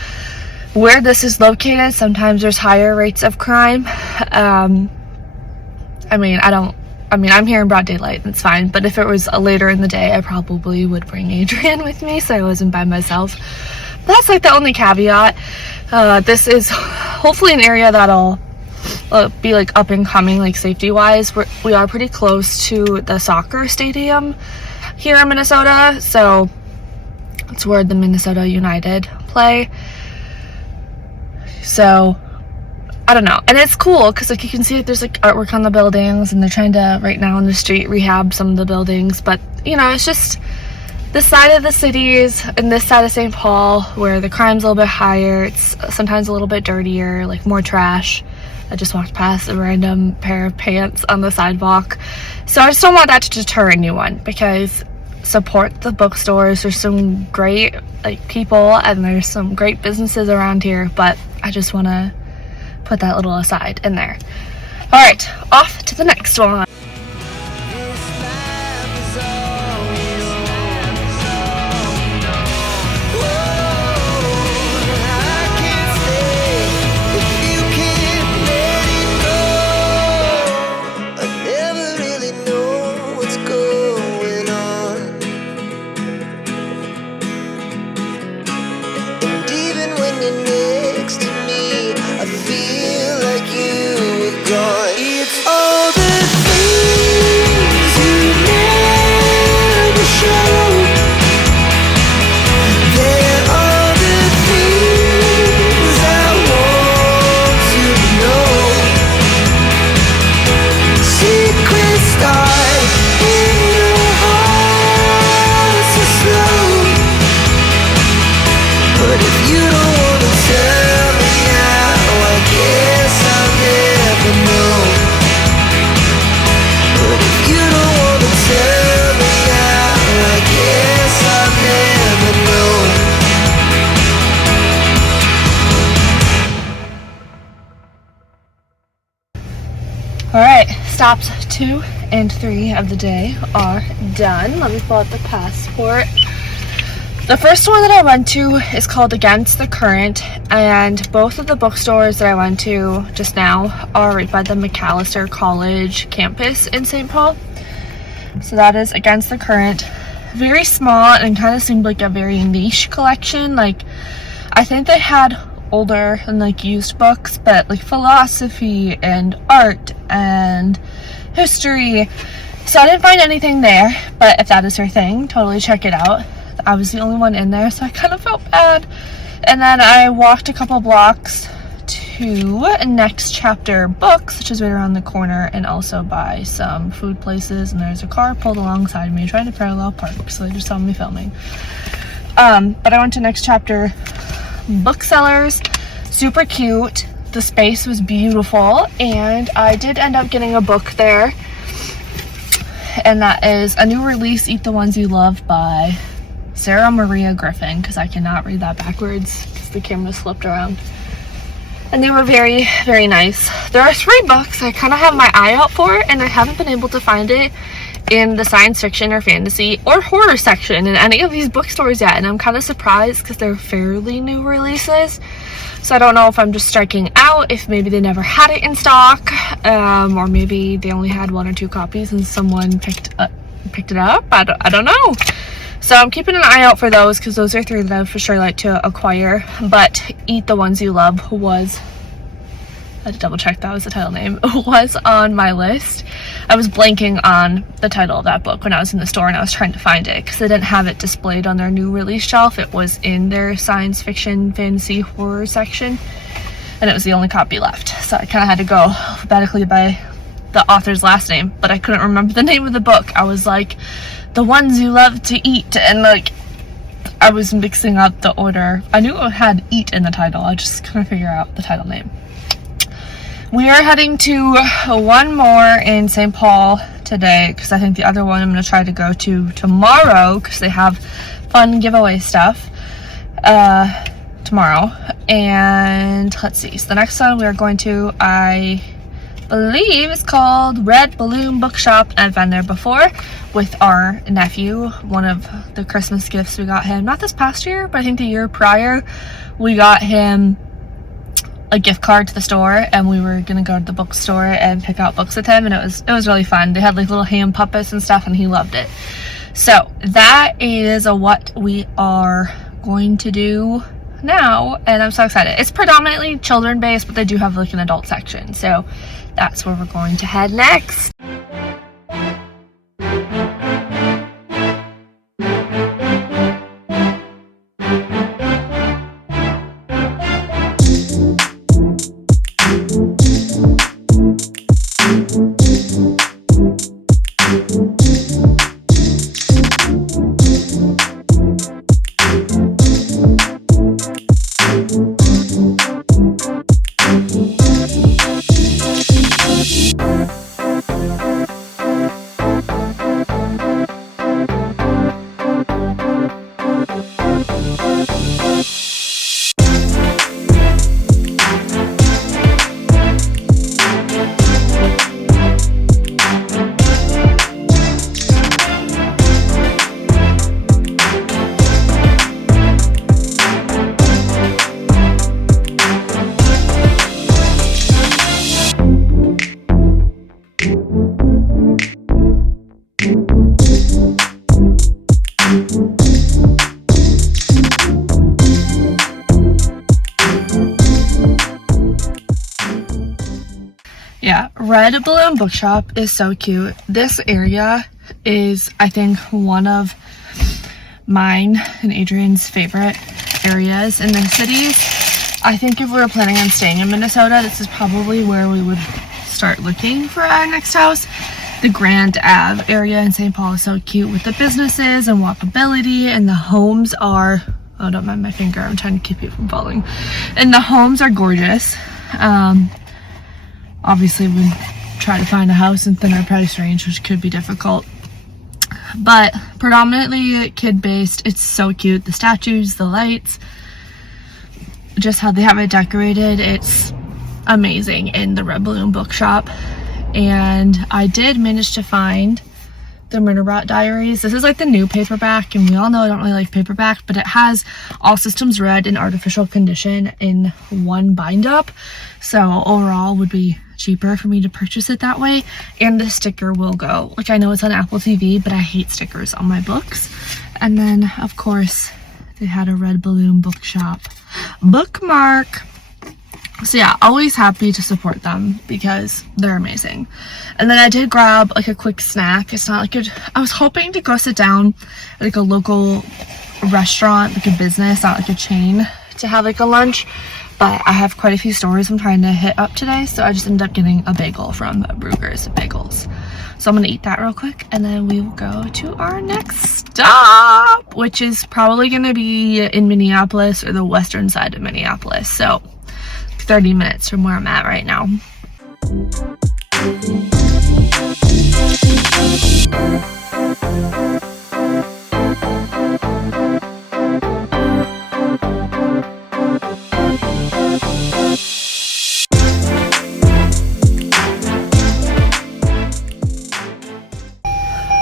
Where this is located, sometimes there's higher rates of crime. I'm here in broad daylight, it's fine, but if it was later in the day, I probably would bring Adrian with me so I wasn't by myself. That's like the only caveat. This is hopefully an area that'll be like up and coming, like safety wise. We are pretty close to the soccer stadium here in Minnesota, so it's where the Minnesota United play. So I don't know, and it's cool because like you can see like there's like artwork on the buildings, and they're trying to right now on the street rehab some of the buildings, but you know, it's just this side of the cities and this side of St. Paul where the crime's a little bit higher. It's sometimes a little bit dirtier, like more trash. I just walked past a random pair of pants on the sidewalk. So I just don't want that to deter anyone, because support the bookstores. There's some great like people and there's some great businesses around here, but I just want to put that little aside in there. All right, off to the next one. And even start. In your heart so slow. But if you don't wanna tell me now, I guess I'll never know. But if you don't wanna tell me now, I guess I'll never know. Alright, stops 2 and 3 of the day are done. Let me pull out the passport. The first one that I went to is called Against the Current, and both of the bookstores that I went to just now are right by the McAllister College campus in St. Paul. So that is Against the Current. Very small and kind of seemed like a very niche collection. Like, I think they had older and like used books, but like philosophy and art and history. So I didn't find anything there, but if that is your thing, totally check it out. I was the only one in there, so I kind of felt bad. And then I walked a couple blocks to Next Chapter Books, which is right around the corner, and also by some food places. And there's a car pulled alongside me trying to parallel park, so they just saw me filming. But I went to Next Chapter Booksellers. Super cute. The space was beautiful, and I did end up getting a book there, and that is a new release, Eat the Ones You Love by Sarah Maria Griffin, because I cannot read that backwards because the camera's flipped around. And they were very, very nice. There are 3 books I kind of have my eye out for, and I haven't been able to find it in the science fiction or fantasy or horror section in any of these bookstores yet, and I'm kind of surprised because they're fairly new releases. So I don't know if I'm just striking out, if maybe they never had it in stock, or maybe they only had 1 or 2 copies and someone picked it up. I don't know. So I'm keeping an eye out for those, because those are 3 that I would for sure like to acquire. But Eat the Ones You Love was, I had to double check that was the title name, was on my list. I was blanking on the title of that book when I was in the store and I was trying to find it, because they didn't have it displayed on their new release shelf. It was in their science fiction, fantasy, horror section, and it was the only copy left. So I kind of had to go alphabetically by the author's last name, but I couldn't remember the name of the book. I was like, The Ones You Love to Eat, and like I was mixing up the order. I knew it had eat in the title, I just couldn't figure out the title name. We are heading to one more in St. Paul today, because I think the other one I'm going to try to go to tomorrow, because they have fun giveaway stuff tomorrow. And let's see, so the next one we are going to, I believe it's called Red Balloon Bookshop. I've been there before with our nephew. One of the Christmas gifts we got him, not this past year, but I think the year prior, we got him a gift card to the store, and we were gonna go to the bookstore and pick out books with him, and it was really fun. They had like little hand puppets and stuff, and he loved it. So that is what we are going to do now, and I'm so excited. It's predominantly children based, but they do have like an adult section, so that's where we're going to head next. Yeah, Red Balloon Bookshop is so cute. This area is, I think, one of mine and Adrian's favorite areas in the city. I think if we were planning on staying in Minnesota, this is probably where we would start looking for our next house. The Grand Ave area in St. Paul is so cute with the businesses and walkability, and the homes are, oh, don't mind my finger, I'm trying to keep you from falling. And the homes are gorgeous. Obviously we try to find a house in thinner price range, which could be difficult, but predominantly kid-based. It's so cute. The statues, the lights, just how they have it decorated, it's amazing in the Red Balloon bookshop. And I did manage to find the Murderbot Diaries. This is like the new paperback, and we all know I don't really like paperback, but it has All Systems Red in artificial condition in one bind up, so overall would be cheaper for me to purchase it that way. And the sticker will go, like, I know it's on Apple TV, but I hate stickers on my books. And then of course they had a Red Balloon bookshop bookmark. So yeah, always happy to support them because they're amazing. And then I did grab like a quick snack. It's not like I was hoping to go sit down at like a local restaurant, like a business, not like a chain, to have like a lunch. But I have quite a few stores I'm trying to hit up today, so I just ended up getting a bagel from Bruegger's Bagels. So I'm gonna eat that real quick, and then we will go to our next stop, which is probably gonna be in Minneapolis or the western side of Minneapolis. So 30 minutes from where I'm at right now.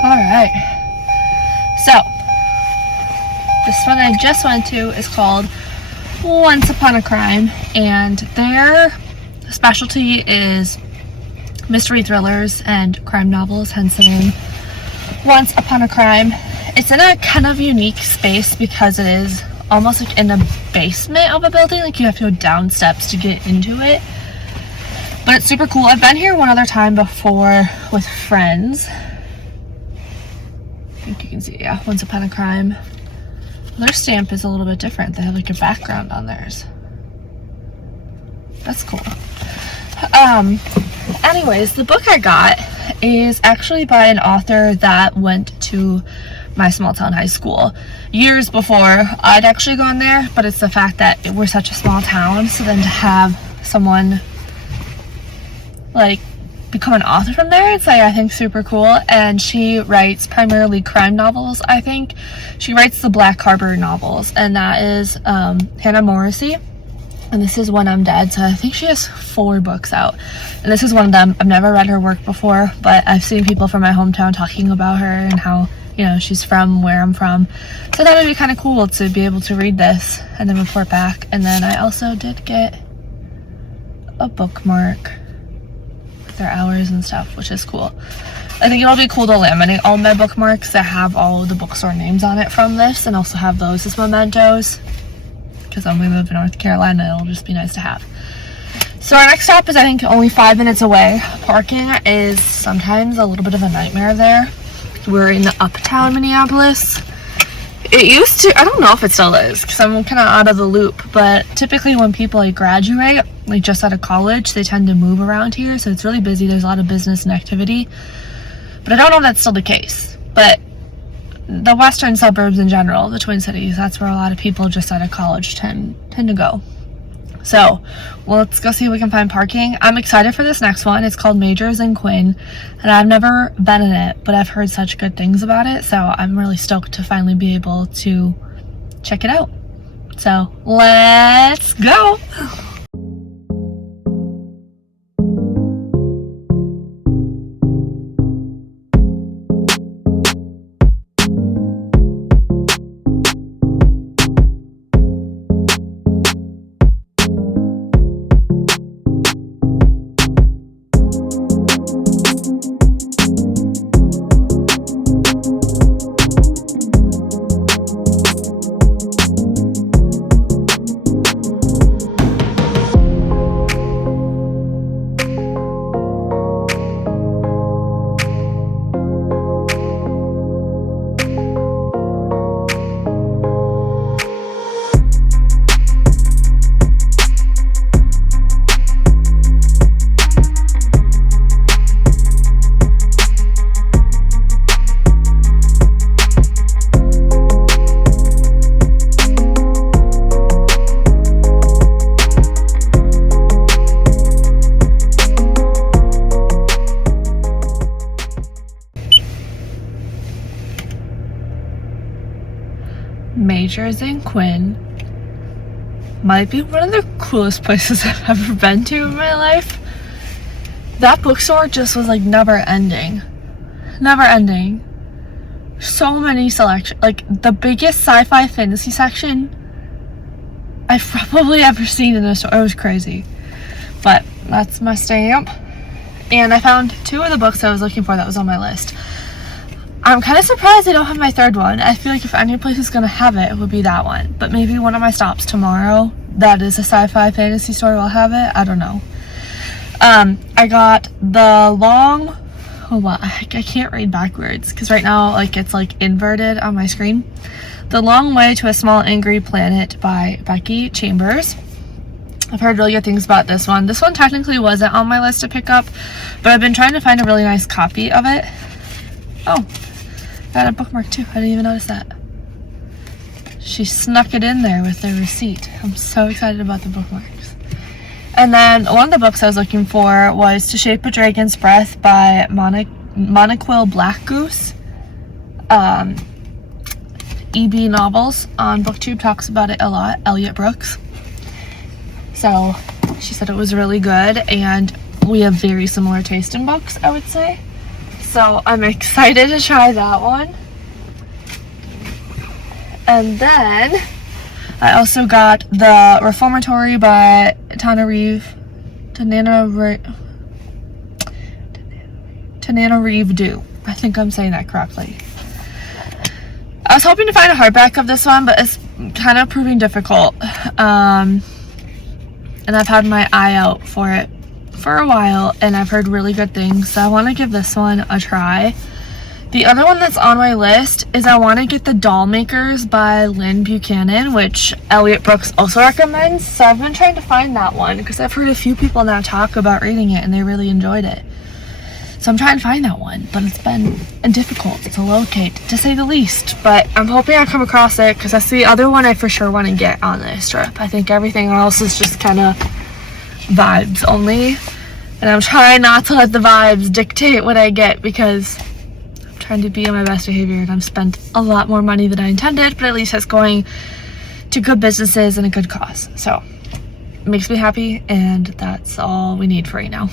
Alright, so this one I just went to is called Once Upon a Crime, and their specialty is mystery thrillers and crime novels, hence the name Once Upon a Crime. It's in a kind of unique space because it is almost like in the basement of a building, like you have to go down steps to get into it, but it's super cool. I've been here one other time before with friends. I think you can see, yeah, Once Upon a Crime. Their stamp is a little bit different. They have like a background on theirs. That's cool. Anyways, the book I got is actually by an author that went to my small town high school years before I'd actually gone there, but it's the fact that we're such a small town, so then to have someone like become an author from there, it's like, I think, super cool. And she writes primarily crime novels. I think she writes the Black Harbor novels, and that is Hannah Morrissey, and this is When I'm Dead. So I think she has 4 books out, and this is one of them. I've never read her work before, but I've seen people from my hometown talking about her and how, you know, she's from where I'm from, so that would be kind of cool to be able to read this and then report back. And then I also did get a bookmark, their hours and stuff, which is cool. I think it'll be cool to laminate all my bookmarks that have all the bookstore names on it from this, and also have those as mementos, because when we move to North Carolina, it'll just be nice to have. So our next stop is, I think, only 5 minutes away. Parking is sometimes a little bit of a nightmare there. We're in the uptown Minneapolis. It used to, I don't know if it still is, because I'm kind of out of the loop, but typically when people like graduate, like just out of college, they tend to move around here, so it's really busy. There's a lot of business and activity, but I don't know if that's still the case. But the western suburbs in general, the Twin Cities, that's where a lot of people just out of college tend to go. So let's go see if we can find parking. I'm excited for this next one. It's called Majors and Quinn, and I've never been in it, but I've heard such good things about it, so I'm really stoked to finally be able to check it out. So let's go. Majors and Quinn might be one of the coolest places I've ever been to in my life. That bookstore just was like never ending. So many selections, like the biggest sci-fi fantasy section I've probably ever seen in a store. It was crazy. But that's my stamp. And I found 2 of the books I was looking for that was on my list. I'm kind of surprised I don't have my third one. I feel like if any place is going to have it, it would be that one. But maybe one of my stops tomorrow that is a sci-fi fantasy store will have it. I don't know. I got the long... Oh, wow. I can't read backwards because right now like it's like inverted on my screen. The Long Way to a Small Angry Planet by Becky Chambers. I've heard really good things about this one. This one technically wasn't on my list to pick up, but I've been trying to find a really nice copy of it. Oh, got a bookmark too. I didn't even notice that. She snuck it in there with the receipt. I'm so excited about the bookmarks. And then one of the books I was looking for was To Shape a Dragon's Breath by Monaquil Blackgoose. ebnovels on Booktube talks about it a lot. Elliot Brooks. So she said it was really good, and we have very similar taste in books, I would say. So I'm excited to try that one. And then I also got The Reformatory by Tananarive. I think I'm saying that correctly. I was hoping to find a hardback of this one, but it's kind of proving difficult. And I've had my eye out for it for a while, and I've heard really good things, so I want to give this one a try. The other one that's on my list is I want to get The Doll Makers by Lynn Buchanan, which Elliot Brooks also recommends. So I've been trying to find that one because I've heard a few people now talk about reading it and they really enjoyed it. So I'm trying to find that one, but it's been difficult to locate, to say the least. But I'm hoping I come across it because that's the other one I for sure want to get on this trip. I think everything else is just kind of vibes only. And I'm trying not to let the vibes dictate what I get because I'm trying to be on my best behavior, and I've spent a lot more money than I intended, but at least it's going to good businesses and a good cause. So it makes me happy, and that's all we need for right now.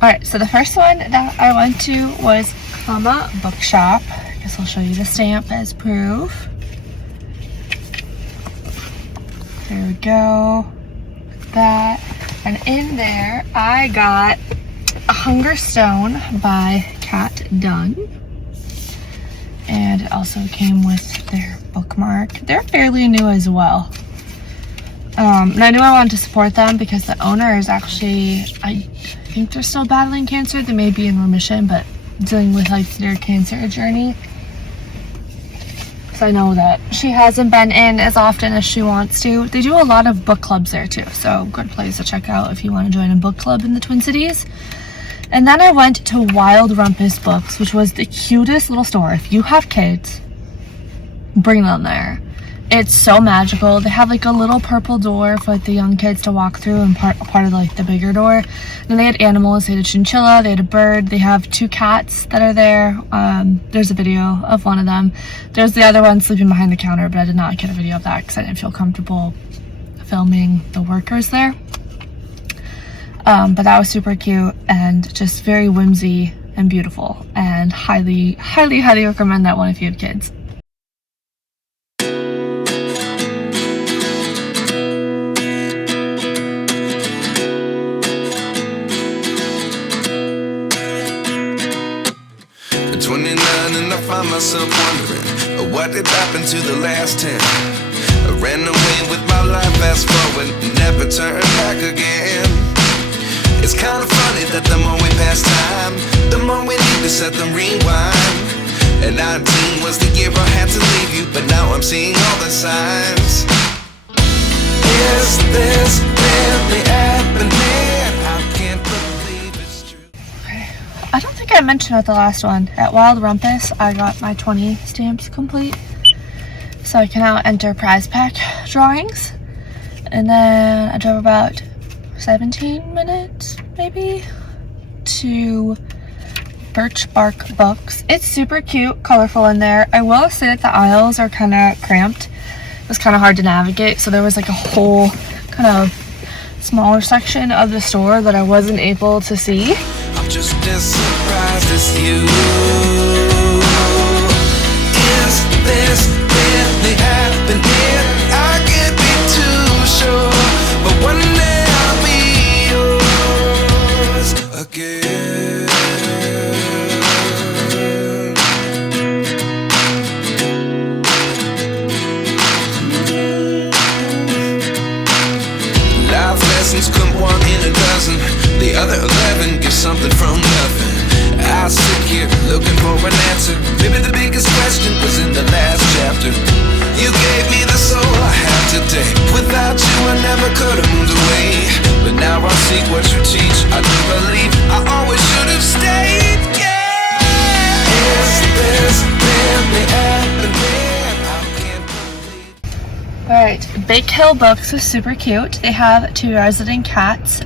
Alright, so the first one that I went to was Comma Bookshop. I guess I'll show you the stamp as proof. There we go. That. And in there, I got A Hunger Stone by Kat Dunn. And it also came with their bookmark. They're fairly new as well. And I knew I wanted to support them because the owner is actually, I think they're still battling cancer. They may be in remission, but dealing with like their cancer journey. So I know that she hasn't been in as often as she wants to. They do a lot of book clubs there too, so good place to check out if you want to join a book club in the Twin Cities. And then I went to Wild Rumpus Books, which was the cutest little store. If you have kids, bring them there. It's so magical. They have like a little purple door for like the young kids to walk through, and part of like the bigger door. And they had animals. They had a chinchilla, they had a bird, they have 2 cats that are there. There's a video of one of them. There's the other one sleeping behind the counter, but I did not get a video of that because I didn't feel comfortable filming the workers there. But that was super cute and just very whimsy and beautiful, and highly recommend that one if you have kids. Find myself wondering what did happen to the last 10. I ran away with my life, fast forward, never turn back again. It's kind of funny that the more we pass time, the more we need to set them rewind. And 19 was the year I had to leave you, but now I'm seeing all the signs. Is this really happening? I can't believe it's true. I don't think I mentioned at the last one. At Wild Rumpus, I got my 20 stamps complete, so I can now enter prize pack drawings. And then I drove about 17 minutes, maybe, to Birch Bark Books. It's super cute, colorful in there. I will say that the aisles are kind of cramped. It was kind of hard to navigate, so there was like a whole kind of smaller section of the store that I wasn't able to see. Just as surprised as you. Is this really happening? I can't be too sure, but one day I'll be yours again. Life lessons come 1 in a dozen. The other 11 give something from nothing. I sit here looking for an answer. Maybe the biggest question was in the last chapter. You gave me the soul I have today. Without you I never could have moved away. But now I see what you teach. I do believe I always should have stayed. Yeah. Is this really happening? I can't believe. Alright, Bake Hill Books was super cute. They have 2 resident cats,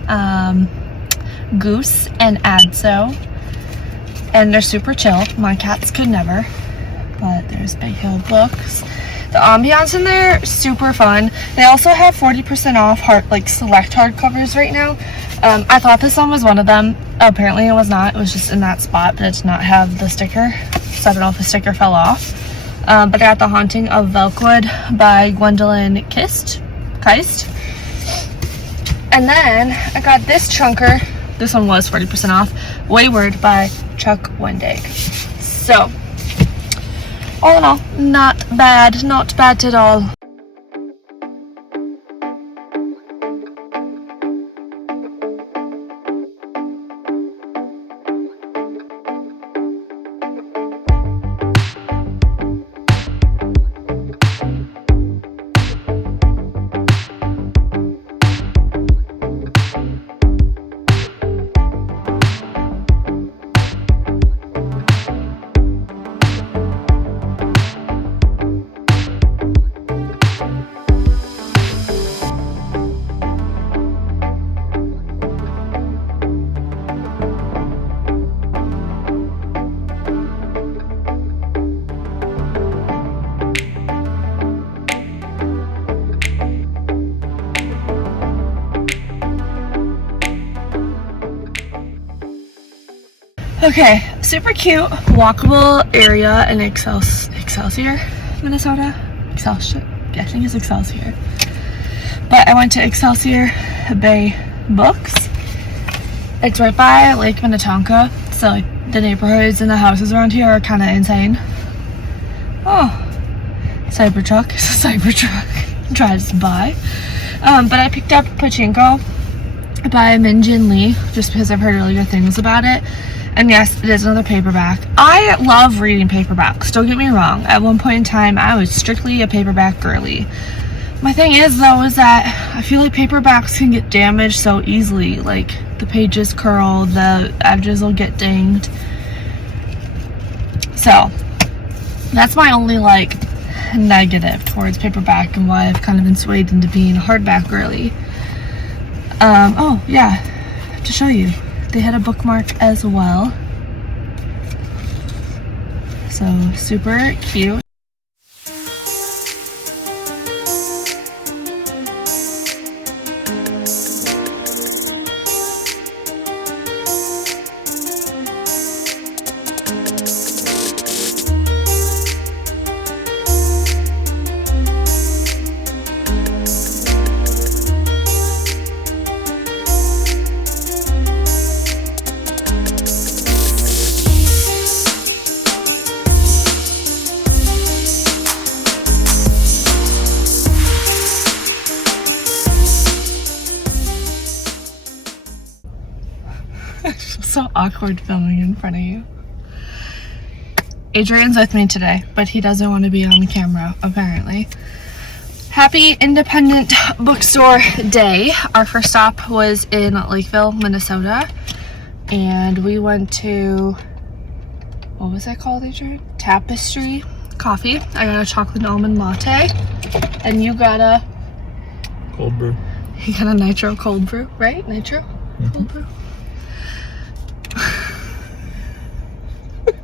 Goose and Adso, and they're super chill. My cats could never, but there's Big Hill Books. The ambiance in there, super fun. They also have 40% off select hardcovers right now. I thought this one was one of them. Apparently it was not. It was just in that spot, but it did not have the sticker, so I don't know if the sticker fell off. But I got The Haunting of Velkwood by Gwendolyn Keist. And then I got this chunker. This one was 40% off. Wayward by Chuck Wendig. So, all in all, not bad at all. Okay, super cute, walkable area in Excelsior, Minnesota. Excelsior, I think it's Excelsior. But I went to Excelsior Bay Books. It's right by Lake Minnetonka, so like the neighborhoods and the houses around here are kind of insane. Oh, Cybertruck. It's a Cybertruck. Drives by. But I picked up Pachinko by Min Jin Lee just because I've heard really good things about it. And yes, it is another paperback. I love reading paperbacks, don't get me wrong. At one point in time, I was strictly a paperback girly. My thing is, though, is that I feel like paperbacks can get damaged so easily. Like, the pages curl, the edges will get dinged. So, that's my only, like, negative towards paperback and why I've kind of been swayed into being a hardback girly. Oh, yeah, I have to show you. They had a bookmark as well. So, super cute. So awkward filming in front of you. Adrian's with me today, but he doesn't want to be on the camera, apparently. Happy Independent Bookstore Day. Our first stop was in Lakeville, Minnesota. And we went to, what was that called, Adrian? Tapestry Coffee. I got a chocolate almond latte. And you got a cold brew. You got a nitro cold brew, right? Nitro cold brew.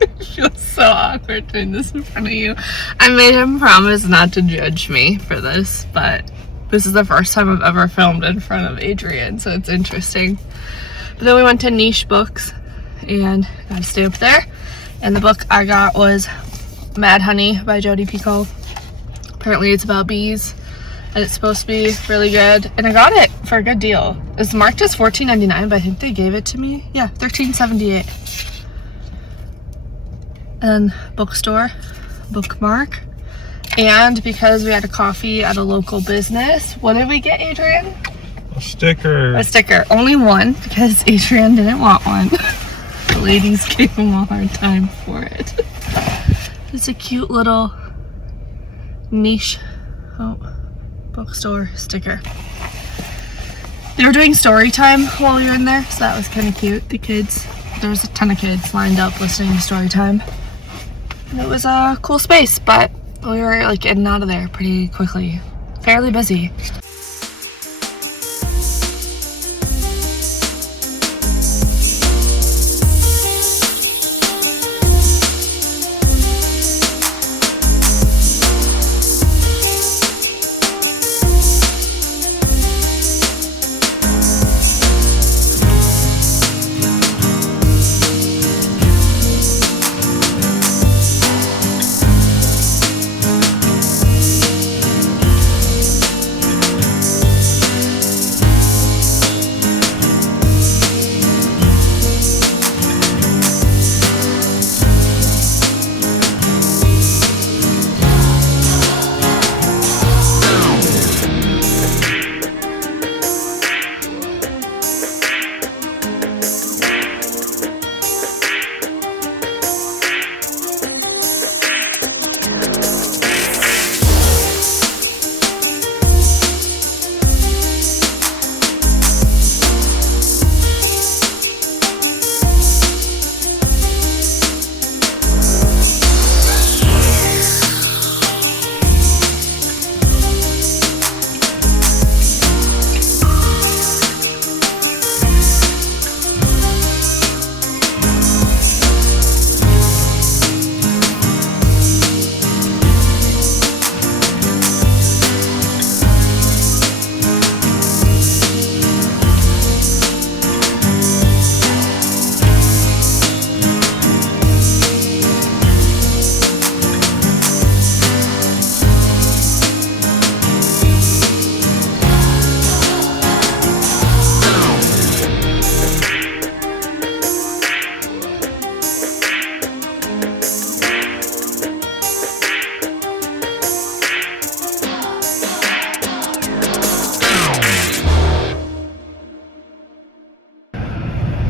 It feels so awkward doing this in front of you. I made him promise not to judge me for this, but this is the first time I've ever filmed in front of Adrian, so it's interesting. But then we went to Niche Books and got a stamp there. And the book I got was Mad Honey by Jodi Picoult. Apparently it's about bees and it's supposed to be really good. And I got it for a good deal. It's marked as $14.99, but I think they gave it to me. Yeah, $13.78. And bookstore bookmark. And because we had a coffee at a local business, what did we get, Adrian? A sticker. A sticker. Only one because Adrian didn't want one. The ladies gave him a hard time for it. It's a cute little niche bookstore sticker. They were doing story time while we were in there, so that was kind of cute. The kids, there was a ton of kids lined up listening to story time. And it was a cool space, but we were like in and out of there pretty quickly. Fairly busy.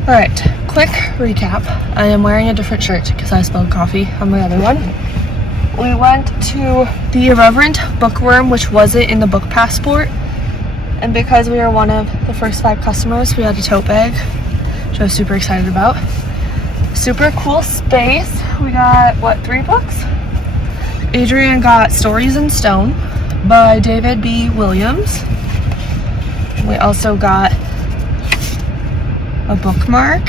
Alright, quick recap. I am wearing a different shirt because I spilled coffee on my other one. We went to the Irreverent Bookworm, which wasn't in the Book Passport. And because we were one of the first 5 customers, we had a tote bag, which I was super excited about. Super cool space. We got, what, 3 books? Adrian got Stories in Stone by David B. Williams. We also got a bookmark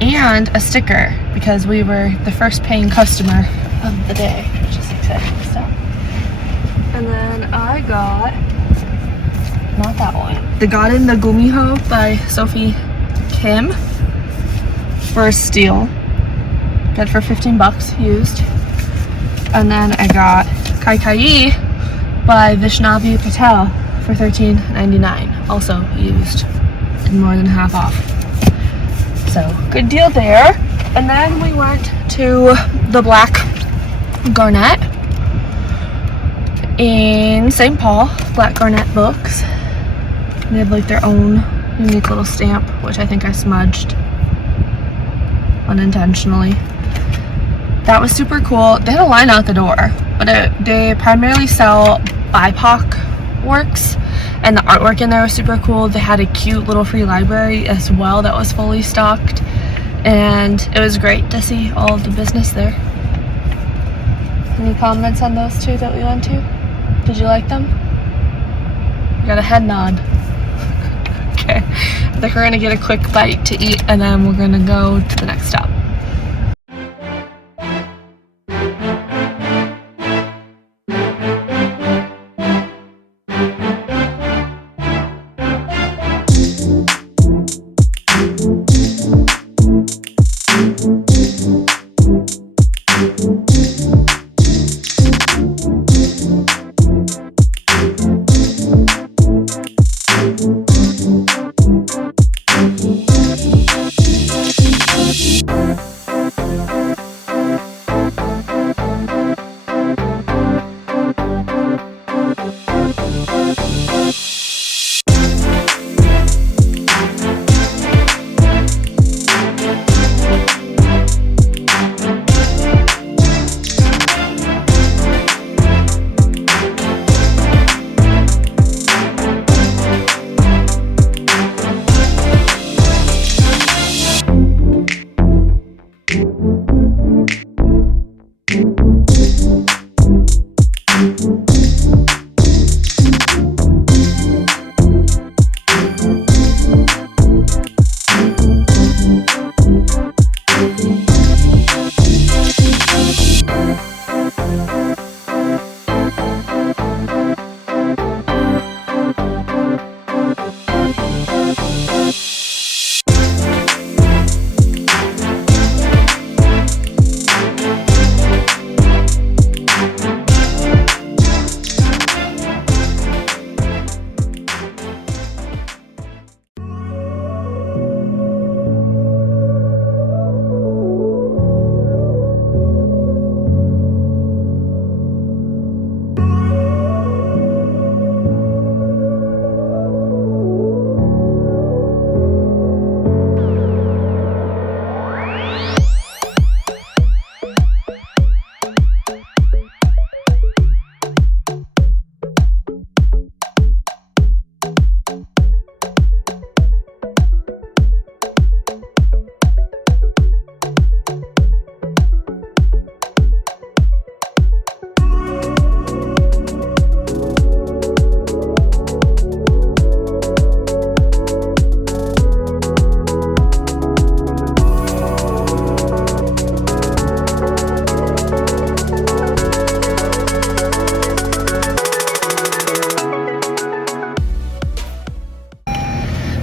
and a sticker because we were the first paying customer of the day, which is exciting stuff. And then I got, not that one, The God in the Gumiho by Sophie Kim for a steal. Got it for 15 bucks used. And then I got Kai Kai by Vishnavi Patel for $13.99, also used and more than half off. So good deal there. And then we went to the Black Garnet in St. Paul, Black Garnet Books. They have like their own unique little stamp, which I think I smudged unintentionally. That was super cool. They had a line out the door, but they primarily sell BIPOC works, and the artwork in there was super cool. They had a cute little free library as well that was fully stocked, and it was great to see all of the business there. Any comments on those 2 that we went to? Did you like them? You got a head nod. Okay, I think we're gonna get a quick bite to eat, and then we're gonna go to the next stop.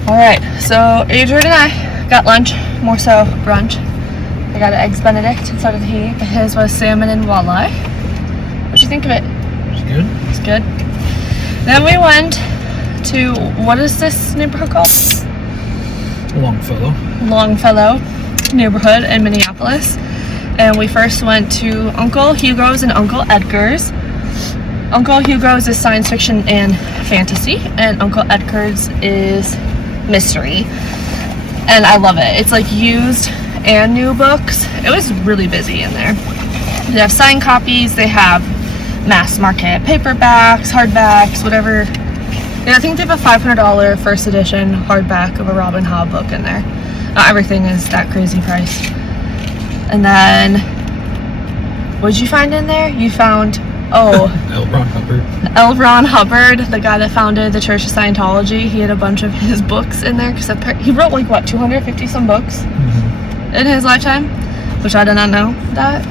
Alright, so Adrian and I got lunch, more so brunch. I got an Eggs Benedict and so did he, but his was salmon and walleye. What'd you think of it? It's good. It's good. Then we went to, what is this neighborhood called? Longfellow. Longfellow neighborhood in Minneapolis. And we first went to Uncle Hugo's and Uncle Edgar's. Uncle Hugo's is science fiction and fantasy, and Uncle Edgar's is mystery. and I love it. It's like used and new books. It was really busy in there. They have signed copies, they have mass market paperbacks, hardbacks, whatever. And I think they have a $500 first edition hardback of a Robin Hobb book in there. Not everything is that crazy price. And then, what did you find in there? You found, oh, L. Ron Hubbard. L. Ron Hubbard, the guy that founded the Church of Scientology. He had a bunch of his books in there because he wrote like what, 250 some books in his lifetime, which I did not know that.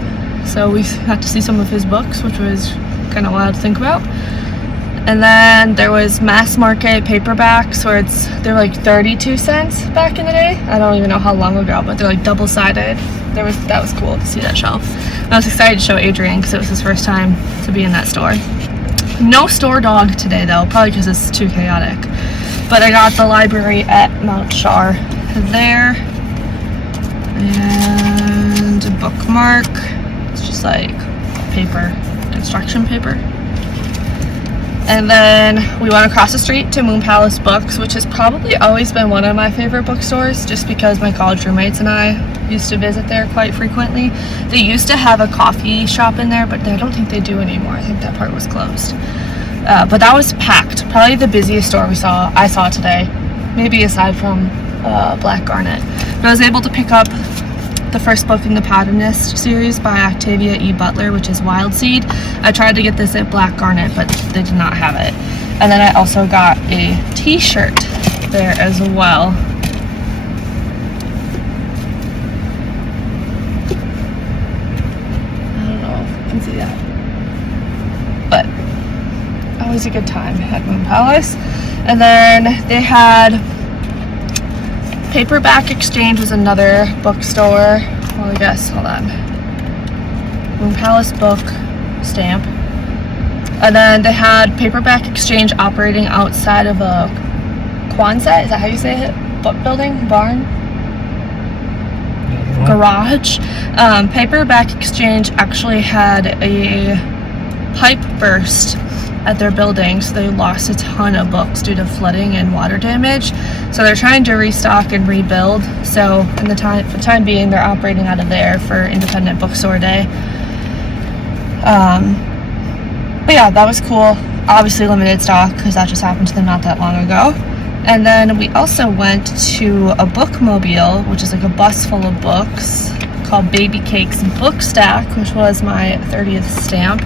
So we got to see some of his books, which was kind of wild to think about. And then there was mass market paperbacks where they're like 32 cents back in the day. I don't even know how long ago, but they're like double-sided. That was cool to see that shelf. I was excited to show Adrian because it was his first time to be in that store. No store dog today though, probably because it's too chaotic. But I got the library at Mount Char there. And a bookmark. It's just like paper, construction paper. And then we went across the street to Moon Palace Books, which has probably always been one of my favorite bookstores, just because my college roommates and I used to visit there quite frequently. They used to have a coffee shop in there, but I don't think they do anymore. I think that part was closed. But that was packed. Probably the busiest store I saw today, maybe aside from Black Garnet. But I was able to pick up the first book in the Patternist series by Octavia E. Butler, which is Wild Seed. I tried to get this at Black Garnet, but they did not have it. And then I also got a t-shirt there as well. I don't know if you can see that. But always a good time at Moon Palace. And then they had Paperback Exchange was another bookstore. Well, I guess, hold on. Moon Palace book stamp. And then they had Paperback Exchange operating outside of a Quonset. Is that how you say it? Book building? Barn? Garage. Paperback Exchange actually had a pipe burst at their building, so they lost a ton of books due to flooding and water damage. So they're trying to restock and rebuild. So for the time being, they're operating out of there for Independent Bookstore Day. But yeah, that was cool. Obviously limited stock because that just happened to them not that long ago. And then we also went to a bookmobile, which is like a bus full of books, called Baby Cakes Book Stack, which was my 30th stamp.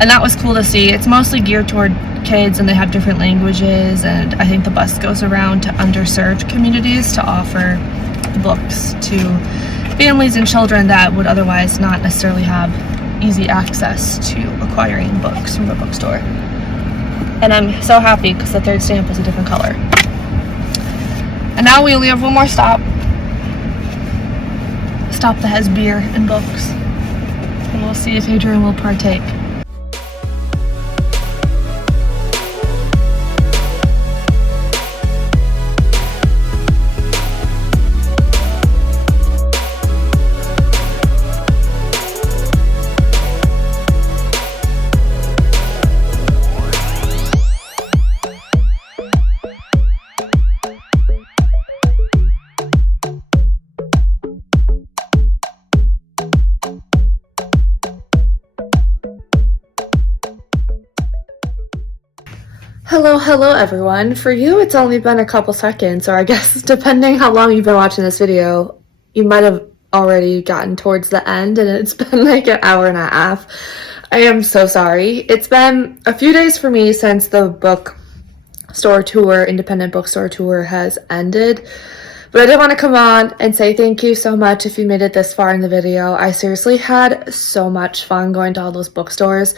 And that was cool to see. It's mostly geared toward kids, and they have different languages, and I think the bus goes around to underserved communities to offer books to families and children that would otherwise not necessarily have easy access to acquiring books from a bookstore. And I'm so happy because the third stamp was a different color. And now we only have one more stop. A stop that has beer and books. And we'll see if Adrian will partake. Hello everyone. For you, it's only been a couple seconds, or I guess depending how long you've been watching this video, you might have already gotten towards the end and it's been like an hour and a half. I am so sorry. It's been a few days for me since the bookstore tour, Independent Bookstore Tour has ended. But I did want to come on and say thank you so much if you made it this far in the video. I seriously had so much fun going to all those bookstores.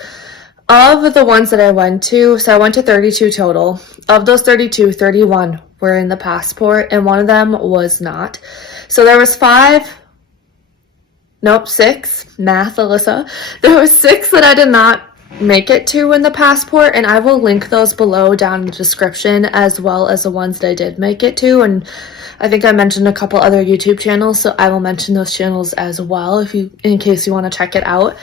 Of the ones that I went to, so I went to 32 total. Of those 32, 31 were in the Passport, and one of them was not. So there was 6, math, Alyssa. There was 6 that I did not make it to in the Passport, and I will link those below down in the description, as well as the ones that I did make it to. And I think I mentioned a couple other YouTube channels, so I will mention those channels as well in case you want to check it out.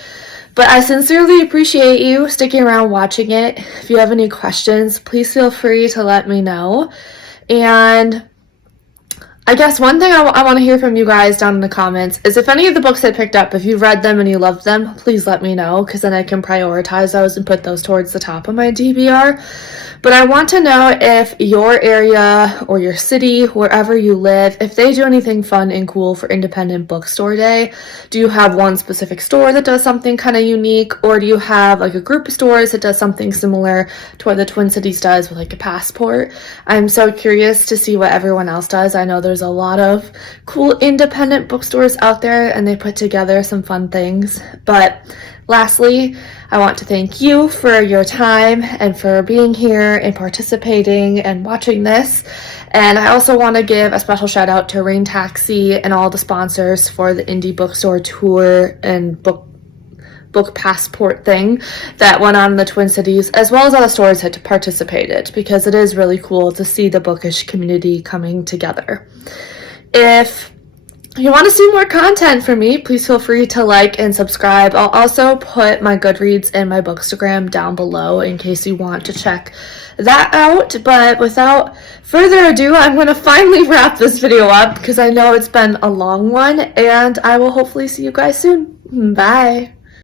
But I sincerely appreciate you sticking around watching it. If you have any questions, please feel free to let me know. And I guess one thing I want to hear from you guys down in the comments is if any of the books I picked up, if you read them and you loved them, please let me know, because then I can prioritize those and put those towards the top of my TBR. But I want to know if your area or your city, wherever you live, if they do anything fun and cool for Independent Bookstore Day. Do you have one specific store that does something kind of unique, or do you have like a group of stores that does something similar to what the Twin Cities does with like a passport? I'm so curious to see what everyone else does. I know there's a lot of cool independent bookstores out there and they put together some fun things. But lastly, I want to thank you for your time and for being here and participating and watching this. And I also want to give a special shout out to Rain Taxi and all the sponsors for the Indie Bookstore Tour and Book Passport thing that went on in the Twin Cities, as well as all the stores that participated, because it is really cool to see the bookish community coming together. If you want to see more content from me, please feel free to like and subscribe. I'll also put my Goodreads and my Bookstagram down below in case you want to check that out. But without further ado, I'm going to finally wrap this video up because I know it's been a long one, and I will hopefully see you guys soon. Bye.